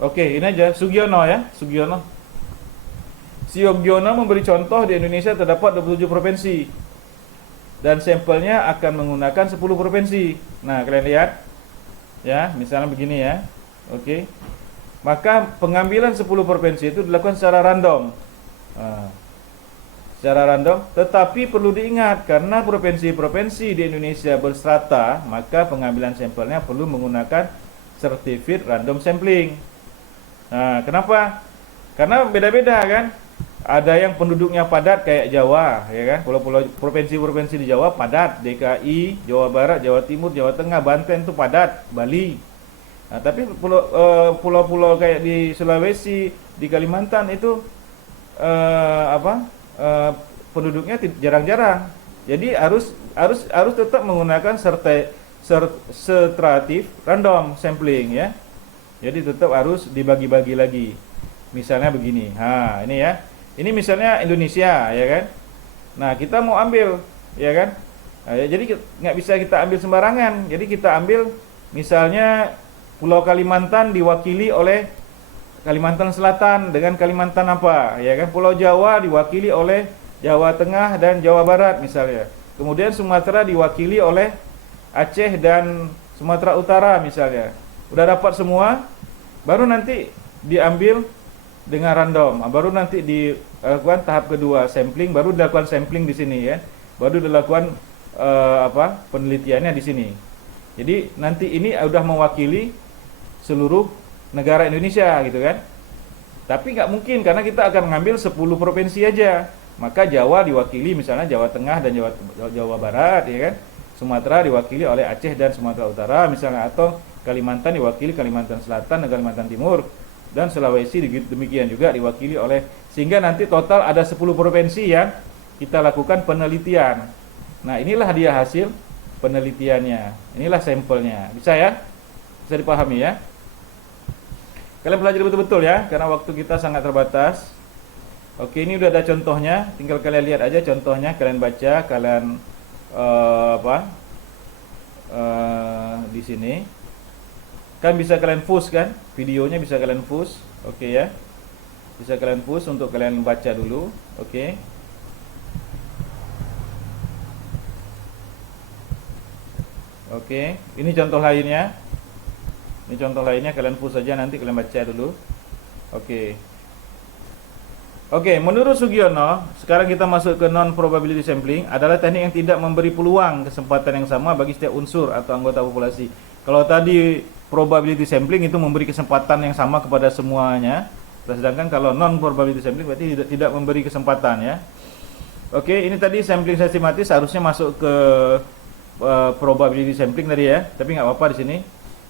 Oke, ini aja Sugiono ya, Sugiono memberi contoh di Indonesia terdapat 27 provinsi. Dan sampelnya akan menggunakan 10 provinsi. Nah, kalian lihat. Ya, misalnya begini ya. Oke. Maka pengambilan 10 provinsi itu dilakukan secara random. Nah, secara random, tetapi perlu diingat karena provinsi-provinsi di Indonesia berstrata, maka pengambilan sampelnya perlu menggunakan certificate random sampling. Nah, kenapa? Karena beda-beda kan. Ada yang penduduknya padat kayak Jawa, ya kan? Pulau-pulau provinsi-provinsi di Jawa padat, DKI, Jawa Barat, Jawa Timur, Jawa Tengah, Banten itu padat, Bali. Nah, tapi pulau-pulau kayak di Sulawesi, di Kalimantan itu penduduknya jarang-jarang. Jadi harus tetap menggunakan setratif random sampling ya. Jadi tetap harus dibagi-bagi lagi. Misalnya begini. Nah, ini ya. Ini misalnya Indonesia ya kan. Nah, kita mau ambil ya kan. Nah, jadi nggak bisa kita ambil sembarangan. Jadi kita ambil misalnya Pulau Kalimantan diwakili oleh Kalimantan Selatan dengan Kalimantan apa, ya kan? Pulau Jawa diwakili oleh Jawa Tengah dan Jawa Barat misalnya. Kemudian Sumatera diwakili oleh Aceh dan Sumatera Utara misalnya. Udah dapat semua, baru nanti diambil dengan random. Baru nanti dilakukan tahap kedua sampling, baru dilakukan sampling di sini ya. Baru dilakukan penelitiannya di sini. Jadi nanti ini udah mewakili seluruh negara Indonesia gitu kan. Tapi nggak mungkin karena kita akan mengambil 10 provinsi aja. Maka Jawa diwakili misalnya Jawa Tengah dan Jawa Barat ya kan. Sumatera diwakili oleh Aceh dan Sumatera Utara misalnya, atau Kalimantan diwakili Kalimantan Selatan dan Kalimantan Timur, dan Sulawesi demikian juga diwakili oleh, sehingga nanti total ada 10 provinsi yang kita lakukan penelitian. Nah, inilah dia hasil penelitiannya. Inilah sampelnya. Bisa ya? Bisa dipahami ya? Kalian pelajari betul-betul ya, karena waktu kita sangat terbatas. Oke, ini udah ada contohnya, tinggal kalian lihat aja contohnya, kalian baca, kalian di sini. Kan bisa kalian push kan, videonya bisa kalian push, oke ya. Bisa kalian push untuk kalian baca dulu, oke. Oke, ini contoh lainnya. Ini contoh lainnya, kalian push saja, nanti kalian baca dulu. Oke. Oke, menurut Sugiono, sekarang kita masuk ke non probability sampling, adalah teknik yang tidak memberi peluang kesempatan yang sama bagi setiap unsur atau anggota populasi. Kalau tadi probability sampling itu memberi kesempatan yang sama kepada semuanya, sedangkan kalau non probability sampling berarti tidak memberi kesempatan ya. Oke, ini tadi sampling sistematis harusnya masuk ke probability sampling tadi ya, tapi nggak apa-apa di sini.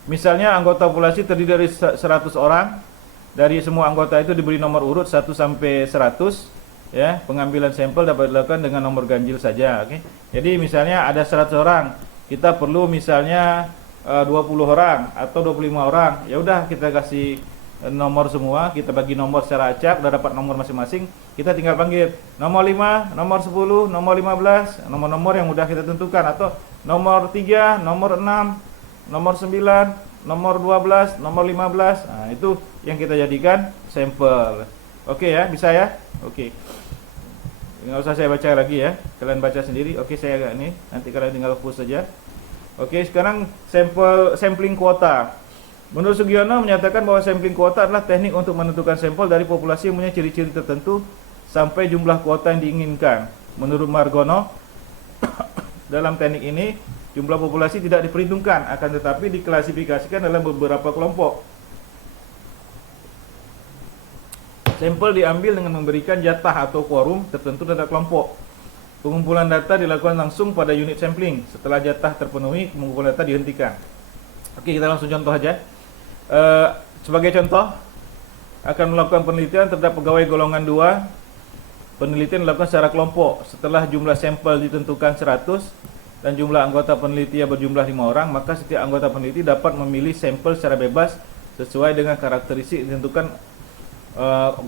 Misalnya anggota populasi terdiri dari 100 orang. Dari semua anggota itu diberi nomor urut 1 sampai 100 ya. Pengambilan sampel dapat dilakukan dengan nomor ganjil saja, oke. Jadi misalnya ada 100 orang, kita perlu misalnya 20 orang atau 25 orang. Ya udah, kita kasih nomor semua, kita bagi nomor secara acak, udah dapat nomor masing-masing, kita tinggal panggil nomor 5, nomor 10, nomor 15, nomor-nomor yang udah kita tentukan, atau nomor 3, nomor 6, nomor 9, nomor 12, nomor 15. Nah, itu yang kita jadikan sampel. Oke ya, bisa ya? Oke. Nggak usah saya baca lagi ya. Kalian baca sendiri. Oke, saya agak ini. Nanti kalian tinggal push saja. Oke, sekarang sampling kuota. Menurut Sugiono menyatakan bahwa sampling kuota adalah teknik untuk menentukan sampel dari populasi yang punya ciri-ciri tertentu sampai jumlah kuota yang diinginkan. Menurut Margono, dalam teknik ini jumlah populasi tidak diperhitungkan, akan tetapi diklasifikasikan dalam beberapa kelompok. Sampel diambil dengan memberikan jatah atau quorum tertentu terhadap kelompok. Pengumpulan data dilakukan langsung pada unit sampling. Setelah jatah terpenuhi, pengumpulan data dihentikan. Oke, kita langsung contoh aja. Sebagai contoh, akan melakukan penelitian terhadap pegawai golongan 2. Penelitian dilakukan secara kelompok. Setelah jumlah sampel ditentukan 100 dan jumlah anggota peneliti berjumlah 5 orang, maka setiap anggota peneliti dapat memilih sampel secara bebas sesuai dengan karakteristik ditentukan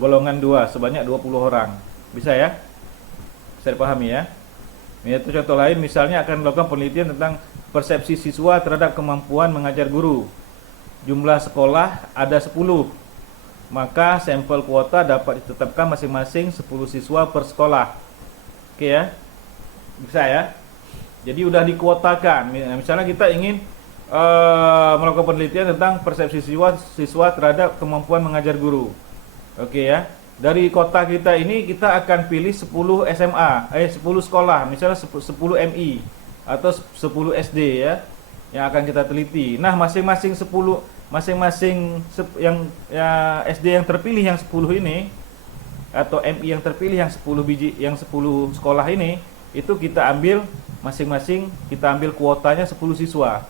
golongan 2 sebanyak 20 orang. Bisa ya? Bisa dipahami ya? Ini contoh lain, misalnya akan melakukan penelitian tentang persepsi siswa terhadap kemampuan mengajar guru. Jumlah sekolah ada 10, maka sampel kuota dapat ditetapkan masing-masing 10 siswa per sekolah. Oke ya? Bisa ya? Jadi udah dikuotakan. Misalnya kita ingin melakukan penelitian tentang persepsi siswa terhadap kemampuan mengajar guru. Oke ya. Dari kota kita ini kita akan pilih 10 SMA, 10 sekolah, misalnya 10 MI atau 10 SD ya, yang akan kita teliti. Nah, masing-masing yang ya, SD yang terpilih yang 10 ini atau MI yang terpilih yang 10 biji, yang 10 sekolah ini, itu kita ambil masing-masing, kita ambil kuotanya 10 siswa.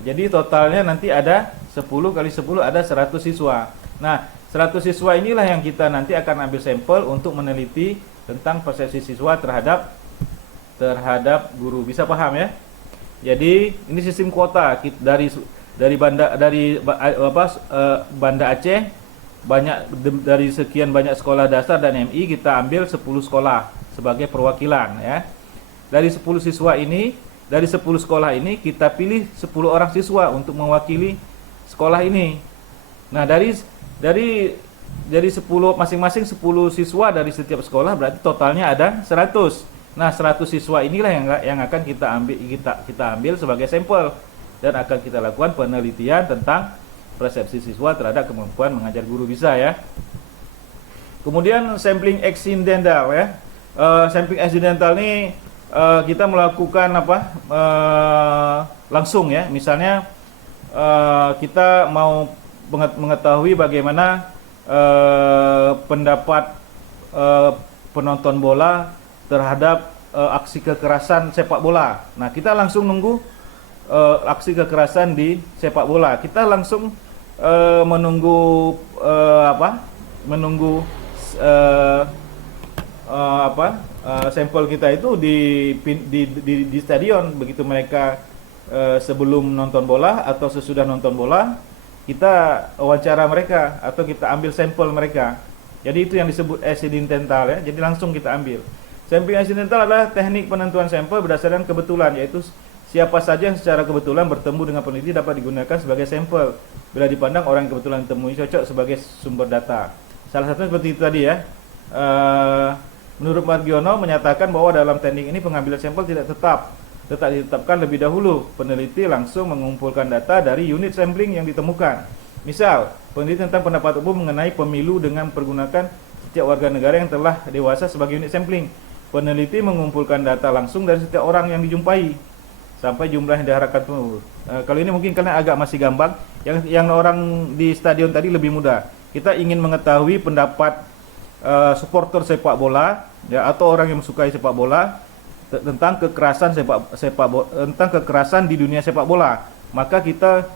Jadi totalnya nanti ada 10 kali 10 ada 100 siswa. Nah, 100 siswa inilah yang kita nanti akan ambil sampel untuk meneliti tentang persepsi siswa terhadap guru. Bisa paham ya? Jadi ini sistem kuota Banda Aceh, dari sekian banyak sekolah dasar dan MI kita ambil 10 sekolah sebagai perwakilan ya. Dari 10 siswa ini, dari 10 sekolah ini kita pilih 10 orang siswa untuk mewakili sekolah ini. Nah, dari 10 masing-masing 10 siswa dari setiap sekolah berarti totalnya ada 100. Nah, 100 siswa inilah yang akan kita ambil sebagai sampel dan akan kita lakukan penelitian tentang persepsi siswa terhadap kemampuan mengajar guru. Bisa ya. Kemudian sampling aksidental ya. Sampling aksidental ini kita melakukan langsung ya. Misalnya kita mau mengetahui bagaimana pendapat penonton bola terhadap aksi kekerasan sepak bola. Nah, kita langsung nunggu aksi kekerasan di sepak bola. Kita langsung menunggu sampel kita itu di stadion. Begitu mereka sebelum nonton bola atau sesudah nonton bola, kita wawancara mereka atau kita ambil sampel mereka. Jadi itu yang disebut aksidental ya. Jadi langsung kita ambil. Sampling aksidental adalah teknik penentuan sampel berdasarkan kebetulan, yaitu siapa saja yang secara kebetulan bertemu dengan peneliti dapat digunakan sebagai sampel bila dipandang orang yang kebetulan ditemui cocok sebagai sumber data. Salah satunya seperti itu tadi ya. Menurut Margiono menyatakan bahwa dalam teknik ini pengambilan sampel tidak ditetapkan lebih dahulu. Peneliti langsung mengumpulkan data dari unit sampling yang ditemukan. Misal, peneliti tentang pendapat umum mengenai pemilu dengan pergunakan setiap warga negara yang telah dewasa sebagai unit sampling. Peneliti mengumpulkan data langsung dari setiap orang yang dijumpai sampai jumlah yang diharapkan penuh. Kalau ini mungkin karena agak masih gampang. Yang orang di stadion tadi lebih mudah. Kita ingin mengetahui pendapat supporter sepak bola ya, atau orang yang menyukai sepak bola tentang kekerasan tentang kekerasan di dunia sepak bola. Maka kita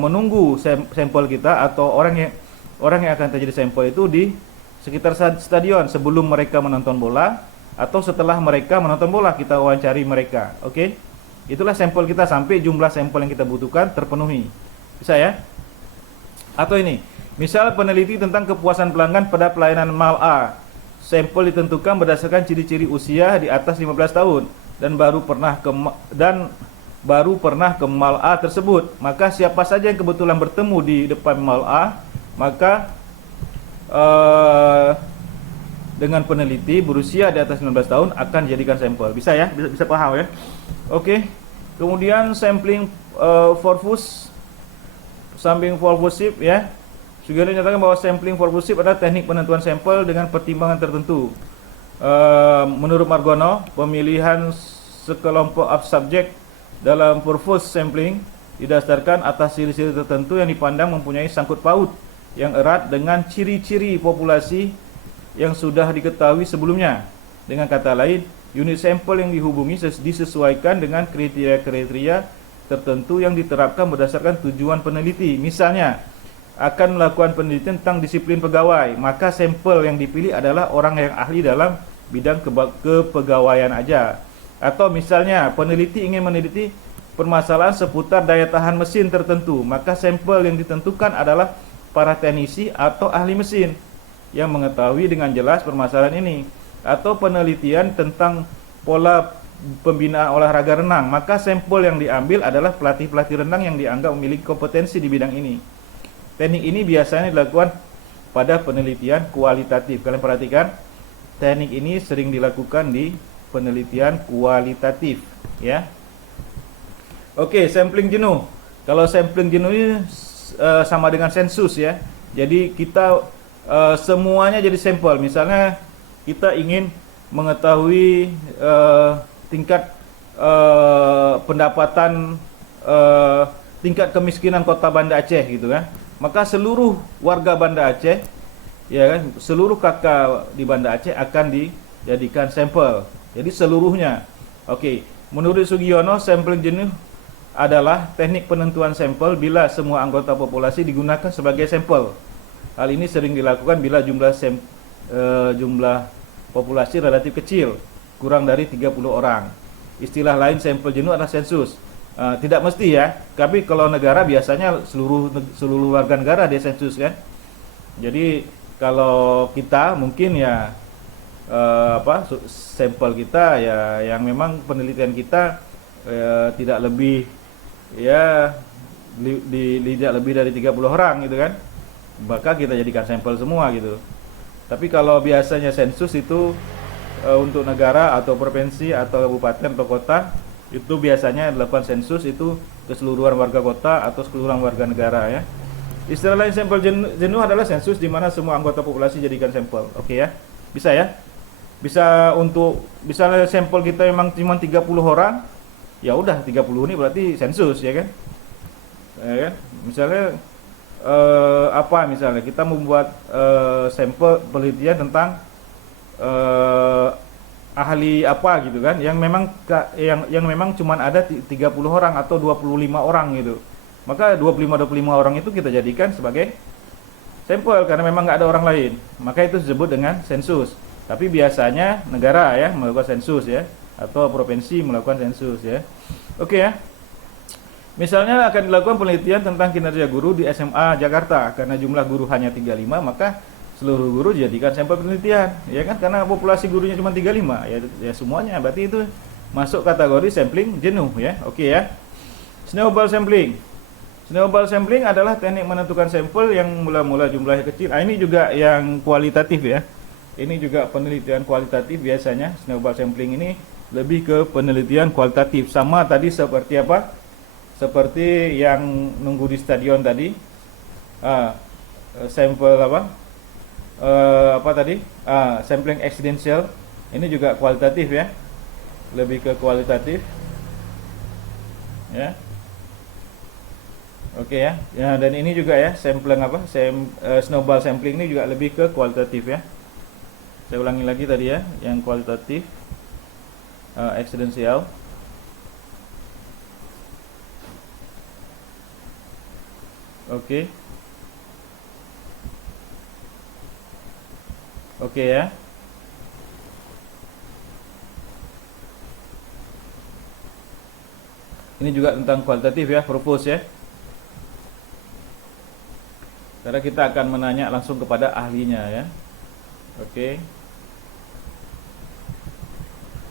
menunggu sampel kita atau orang yang akan terjadi sampel itu di sekitar stadion sebelum mereka menonton bola atau setelah mereka menonton bola, kita wawancari mereka. Oke. Itulah sampel kita sampai jumlah sampel yang kita butuhkan terpenuhi. Bisa ya? Atau ini, misal peneliti tentang kepuasan pelanggan pada pelayanan mal A. Sampel ditentukan berdasarkan ciri-ciri usia di atas 15 tahun dan baru pernah ke mal A tersebut. Maka siapa saja yang kebetulan bertemu di depan mal A, maka dengan peneliti berusia di atas 19 tahun akan dijadikan sampel. Bisa ya? Bisa paham ya? Oke. Kemudian sampling forwardship ya. Sugiyarto menyatakan bahwa sampling forwardship adalah teknik penentuan sampel dengan pertimbangan tertentu. Menurut Margono, pemilihan sekelompok subjek dalam purpose sampling didasarkan atas ciri-ciri tertentu yang dipandang mempunyai sangkut paut yang erat dengan ciri-ciri populasi yang sudah diketahui sebelumnya. Dengan kata lain, unit sampel yang dihubungi disesuaikan dengan kriteria-kriteria tertentu yang diterapkan berdasarkan tujuan peneliti. Misalnya, akan melakukan penelitian tentang disiplin pegawai, maka sampel yang dipilih adalah orang yang ahli dalam bidang kepegawaian aja. Atau misalnya, peneliti ingin meneliti permasalahan seputar daya tahan mesin tertentu, maka sampel yang ditentukan adalah para teknisi atau ahli mesin yang mengetahui dengan jelas permasalahan ini. Atau penelitian tentang pola pembinaan olahraga renang, maka sampel yang diambil adalah pelatih-pelatih renang yang dianggap memiliki kompetensi di bidang ini. Teknik ini biasanya dilakukan pada penelitian kualitatif. Kalian perhatikan, teknik ini sering dilakukan di penelitian kualitatif ya. Oke, sampling jenuh. Kalau sampling jenuh ini sama dengan sensus ya. Jadi kita semuanya jadi sampel. Misalnya kita ingin mengetahui tingkat pendapatan, tingkat kemiskinan kota Banda Aceh gitu kan. Maka seluruh warga Banda Aceh, ya kan, seluruh kakak di Banda Aceh akan dijadikan sampel. Jadi seluruhnya. Oke, menurut Sugiono, sampling jenuh adalah teknik penentuan sampel bila semua anggota populasi digunakan sebagai sampel. Hal ini sering dilakukan bila jumlah populasi relatif kecil, kurang dari 30 orang. Istilah lain sampel jenuh adalah sensus. Tidak mesti ya, tapi kalau negara biasanya seluruh warga negara dia sensus kan. Jadi kalau kita mungkin ya sampel kita ya yang memang penelitian kita tidak lebih ya tidak lebih dari 30 orang gitu kan, maka kita jadikan sampel semua gitu. Tapi kalau biasanya sensus itu untuk negara atau provinsi atau kabupaten atau kota, itu biasanya dilakukan sensus itu keseluruhan warga kota atau keseluruhan warga negara ya. Istilah lain sampel jenuh adalah sensus di mana semua anggota populasi jadikan sampel. Oke ya, bisa ya. Bisa untuk misalnya sampel kita memang cuma 30 orang, ya udah 30 ini berarti sensus ya kan. Ya kan? Misalnya misalnya kita membuat sampel penelitian tentang ahli apa gitu kan, yang memang cuma ada 30 orang atau 25 orang gitu. Maka 25 orang itu kita jadikan sebagai sampel karena memang nggak ada orang lain. Maka itu disebut dengan sensus. Tapi biasanya negara ya melakukan sensus ya, atau provinsi melakukan sensus ya. Oke ya. Misalnya akan dilakukan penelitian tentang kinerja guru di SMA Jakarta. Karena jumlah guru hanya 35, maka seluruh guru dijadikan sampel penelitian. Ya kan, karena populasi gurunya cuma 35, ya semuanya berarti itu masuk kategori sampling jenuh ya. Oke ya. Snowball sampling. Snowball sampling adalah teknik menentukan sampel yang mula-mula jumlahnya kecil. Ini juga yang kualitatif ya. Ini juga penelitian kualitatif biasanya. Snowball sampling ini lebih ke penelitian kualitatif. Sama tadi seperti apa? Seperti yang nunggu di stadion tadi. Sampel apa tadi? Sampling accidental. Ini juga kualitatif ya. Lebih ke kualitatif. Ya. Oke ya. Ya, dan ini juga ya, sampling snowball sampling ini juga lebih ke kualitatif ya. Saya ulangi lagi tadi ya, yang kualitatif, accidental. Oke. Oke ya. Ini juga tentang kualitatif ya, purpose ya. Karena kita akan menanya langsung kepada ahlinya ya. Oke.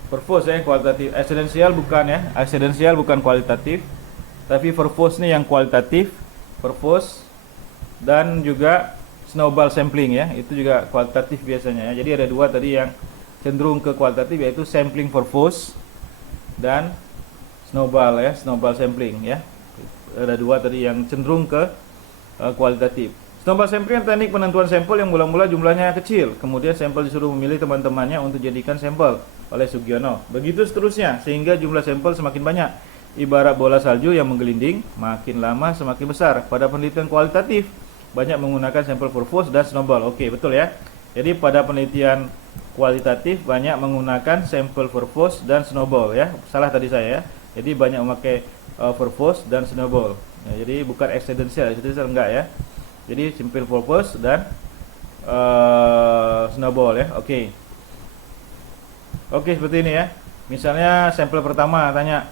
Purpose ya, kualitatif. Accidental bukan ya, accidental bukan kualitatif. Tapi purpose nih yang kualitatif, purpose dan juga snowball sampling ya, itu juga kualitatif biasanya ya. Jadi ada dua tadi yang cenderung ke kualitatif, yaitu sampling purpose dan snowball ya, snowball sampling ya. Ada dua tadi yang cenderung ke kualitatif. Snowball sampling teknik penentuan sampel yang mula-mula jumlahnya kecil, kemudian sampel disuruh memilih teman-temannya untuk jadikan sampel oleh Sugiono. Begitu seterusnya sehingga jumlah sampel semakin banyak. Ibarat bola salju yang menggelinding, makin lama semakin besar. Pada penelitian kualitatif banyak menggunakan sampel purpose dan snowball. Oke, betul ya. Jadi pada penelitian kualitatif banyak menggunakan sampel purpose dan snowball ya. Salah tadi saya ya. Jadi banyak memakai purpose dan snowball. Ya, jadi bukan accidental enggak ya. Jadi simple purpose dan snowball ya. Oke. Oke, seperti ini ya. Misalnya sampel pertama tanya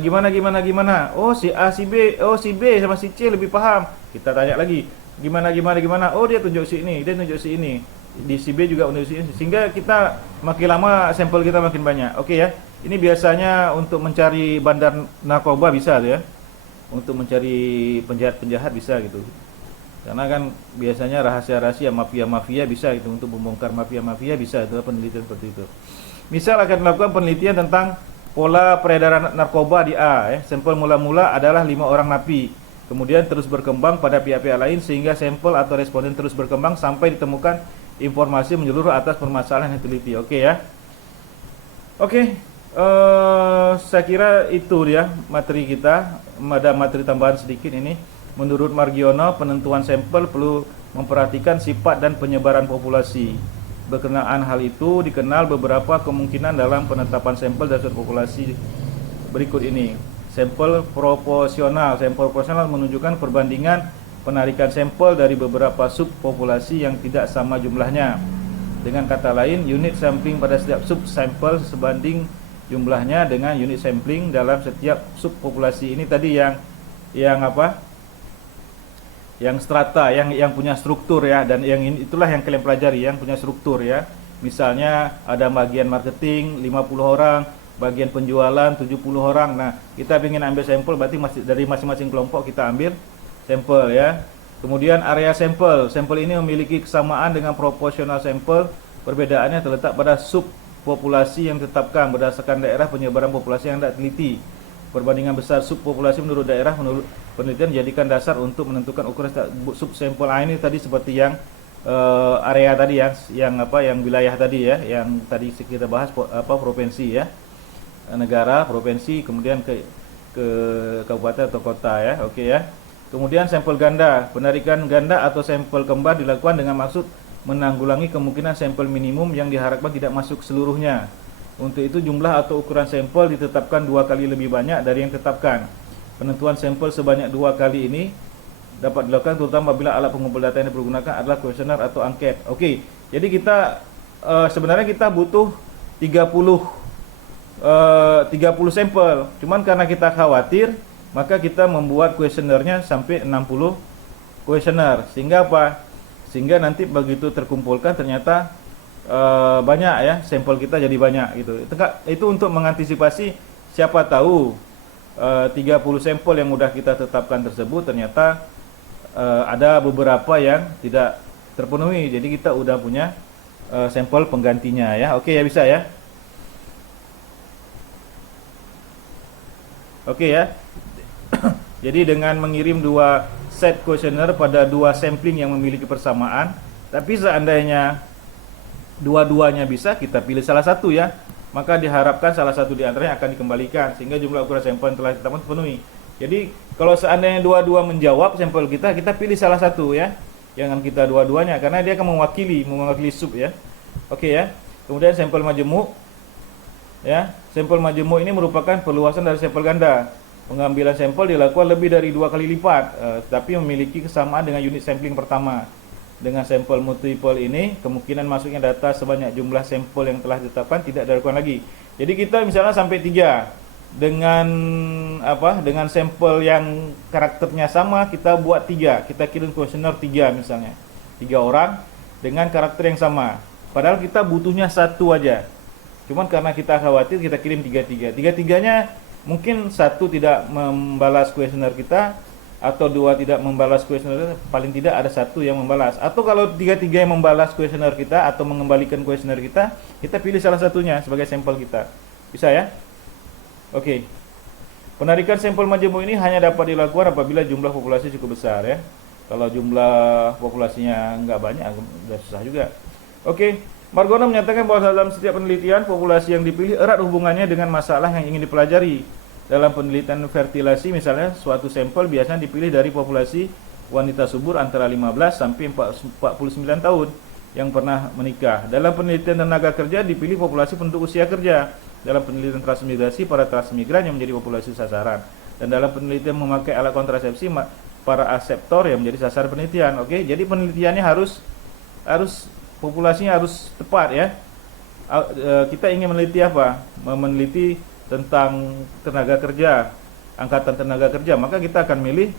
gimana. Oh si A, si B, oh si B sama si C lebih paham. Kita tanya lagi gimana. Oh dia tunjuk si ini, dia tunjuk si ini. Di si B juga tunjuk si ini. Sehingga kita makin lama sampel kita makin banyak. Oke ya. Ini biasanya untuk mencari bandar narkoba bisa ya. Untuk mencari penjahat-penjahat bisa gitu. Karena kan biasanya rahasia-rahasia mafia-mafia bisa itu, untuk membongkar mafia-mafia bisa, itu penelitian seperti itu. Misal akan melakukan penelitian tentang pola peredaran narkoba di A. Sampel mula-mula adalah 5 orang napi, kemudian terus berkembang pada pihak-pihak lain sehingga sampel atau responden terus berkembang sampai ditemukan informasi menyeluruh atas permasalahan yang diteliti. Oke ya. Oke, saya kira itu dia materi kita. Ada materi tambahan sedikit ini. Menurut Margiono, penentuan sampel perlu memperhatikan sifat dan penyebaran populasi. Berkenaan hal itu, dikenal beberapa kemungkinan dalam penetapan sampel dari suatu populasi berikut ini. Sampel proporsional. Sampel proporsional menunjukkan perbandingan penarikan sampel dari beberapa subpopulasi yang tidak sama jumlahnya. Dengan kata lain, unit sampling pada setiap subsampel sebanding jumlahnya dengan unit sampling dalam setiap subpopulasi. Ini tadi yang apa? Yang strata, yang punya struktur ya, dan yang itulah yang kalian pelajari, yang punya struktur ya. Misalnya ada bagian marketing 50 orang, bagian penjualan 70 orang. Nah, kita ingin ambil sampel, berarti dari masing-masing kelompok kita ambil sampel ya. Kemudian area sampel. Sampel ini memiliki kesamaan dengan proporsional sampel. Perbedaannya terletak pada subpopulasi yang ditetapkan berdasarkan daerah penyebaran populasi yang tidak teliti. Perbandingan besar subpopulasi menurut daerah menurut penelitian dijadikan dasar untuk menentukan ukuran subsampel. Ini tadi seperti yang area tadi yang wilayah tadi ya, yang tadi kita bahas provinsi ya, negara, provinsi, kemudian ke kabupaten atau kota ya. Oke ya. Kemudian sampel ganda. Penarikan ganda atau sampel kembar dilakukan dengan maksud menanggulangi kemungkinan sampel minimum yang diharapkan tidak masuk seluruhnya. Untuk itu jumlah atau ukuran sampel ditetapkan 2 kali lebih banyak dari yang ditetapkan. Penentuan sampel sebanyak 2 kali ini dapat dilakukan terutama apabila alat pengumpul data yang dipergunakan adalah kuesioner atau angket. Oke, jadi kita sebenarnya kita butuh 30 sampel. Cuman karena kita khawatir, maka kita membuat kuesionernya sampai 60 kuesioner. Sehingga apa? Sehingga nanti begitu terkumpulkan ternyata banyak ya, sampel kita jadi banyak gitu. Itu untuk mengantisipasi siapa tahu 30 sampel yang udah kita tetapkan tersebut ternyata ada beberapa yang tidak terpenuhi. Jadi kita udah punya sampel penggantinya ya. Oke ya, bisa ya. Oke ya. Jadi dengan mengirim 2 set kuesioner pada 2 sampling yang memiliki persamaan, tapi seandainya dua-duanya bisa, kita pilih salah satu ya, maka diharapkan salah satu di antaranya akan dikembalikan sehingga jumlah ukuran sampel yang telah ditetapkan terpenuhi. Jadi kalau seandainya dua-dua menjawab sampel kita pilih salah satu ya, jangan kita dua-duanya karena dia akan mewakili sub ya. Oke ya. Kemudian sampel majemuk ya. Sampel majemuk ini merupakan perluasan dari sampel ganda. Pengambilan sampel dilakukan lebih dari 2 kali lipat, tapi memiliki kesamaan dengan unit sampling pertama. Dengan sampel multiple ini, kemungkinan masuknya data sebanyak jumlah sampel yang telah ditetapkan tidak dilakukan lagi. Jadi kita misalnya sampai 3 dengan sampel yang karakternya sama, kita buat 3, kita kirim kuesioner 3 misalnya, 3 orang dengan karakter yang sama. Padahal kita butuhnya 1 aja. Cuman karena kita khawatir, kita kirim 3. 3-3-nya mungkin 1 tidak membalas kuesioner kita, atau 2 tidak membalas kuesioner, paling tidak ada 1 yang membalas. Atau kalau 3 yang membalas kuesioner kita atau mengembalikan kuesioner kita pilih salah satunya sebagai sampel kita. Bisa ya? Oke. Penarikan sampel majemuk ini hanya dapat dilakukan apabila jumlah populasi cukup besar ya. Kalau jumlah populasinya nggak banyak, agak susah juga. Oke. Margiono menyatakan bahwa dalam setiap penelitian, populasi yang dipilih erat hubungannya dengan masalah yang ingin dipelajari. Dalam penelitian fertilasi misalnya, suatu sampel biasanya dipilih dari populasi wanita subur antara 15 sampai 49 tahun yang pernah menikah. Dalam penelitian tenaga kerja dipilih populasi penduduk usia kerja. Dalam penelitian transmigrasi, para transmigran yang menjadi populasi sasaran. Dan dalam penelitian memakai alat kontrasepsi, para aseptor yang menjadi sasaran penelitian. Oke, jadi penelitiannya harus populasinya harus tepat ya. Kita ingin meneliti apa? Meneliti tentang tenaga kerja, angkatan tenaga kerja, maka kita akan milih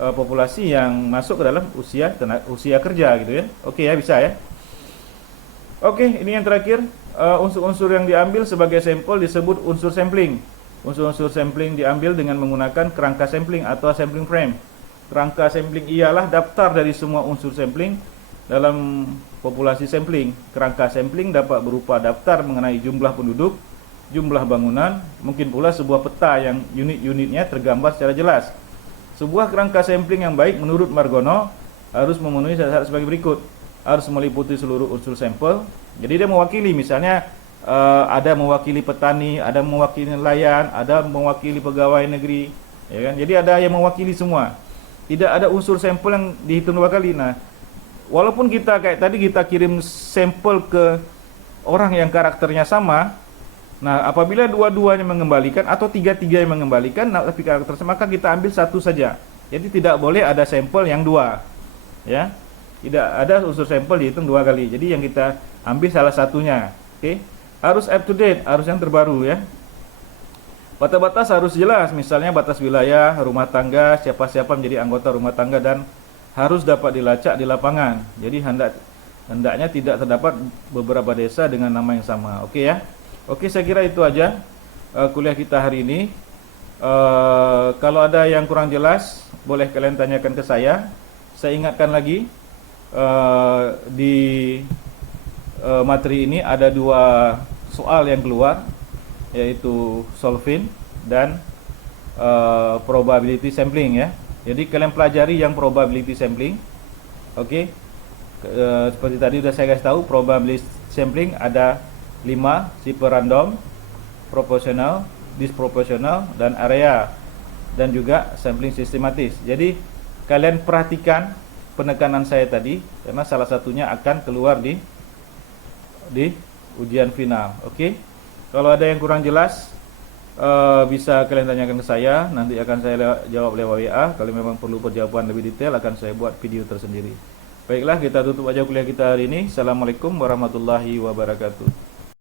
populasi yang masuk ke dalam usia kerja gitu ya. Oke ya, bisa ya. Oke, ini yang terakhir, unsur-unsur yang diambil sebagai sampel disebut unsur sampling. Unsur-unsur sampling diambil dengan menggunakan kerangka sampling atau sampling frame. Kerangka sampling ialah daftar dari semua unsur sampling dalam populasi sampling. Kerangka sampling dapat berupa daftar mengenai jumlah penduduk, jumlah bangunan, mungkin pula sebuah peta yang unit-unitnya tergambar secara jelas. Sebuah kerangka sampling yang baik menurut Margono harus memenuhi syarat sebagai berikut. Harus meliputi seluruh unsur sampel. Jadi dia mewakili, misalnya ada mewakili petani, ada mewakili nelayan, ada mewakili pegawai negeri, ya kan? Jadi ada yang mewakili semua. Tidak ada unsur sampel yang dihitung dua kali. Nah, walaupun kita kayak tadi kita kirim sampel ke orang yang karakternya sama, nah apabila dua-duanya mengembalikan atau tiga-tiga yang mengembalikan, nah, tapi karakter sama, maka kita ambil satu saja. Jadi tidak boleh ada sampel yang dua, ya. Tidak ada unsur sampel dihitung dua kali. Jadi yang kita ambil salah satunya. Oke. Harus up to date, harus yang terbaru, ya. Batas-batas harus jelas, misalnya batas wilayah, rumah tangga, siapa-siapa menjadi anggota rumah tangga, dan harus dapat dilacak di lapangan. Jadi hendaknya tidak terdapat beberapa desa dengan nama yang sama. Oke ya. Oke, saya kira itu aja kuliah kita hari ini. Kalau ada yang kurang jelas, boleh kalian tanyakan ke saya. Saya ingatkan lagi, di materi ini ada dua soal yang keluar, yaitu solving dan probability sampling, ya. Jadi kalian pelajari yang probability sampling. Oke. Seperti tadi sudah saya kasih tahu, probability sampling ada 5, tipe random, proporsional, disproportional, dan area, dan juga sampling sistematis. Jadi kalian perhatikan penekanan saya tadi, karena salah satunya akan keluar di ujian final. Oke. Kalau ada yang kurang jelas, bisa kalian tanyakan ke saya. Nanti akan saya jawab lewat WA. Kalau memang perlu jawaban lebih detail, akan saya buat video tersendiri. Baiklah, kita tutup aja kuliah kita hari ini. Assalamualaikum warahmatullahi wabarakatuh.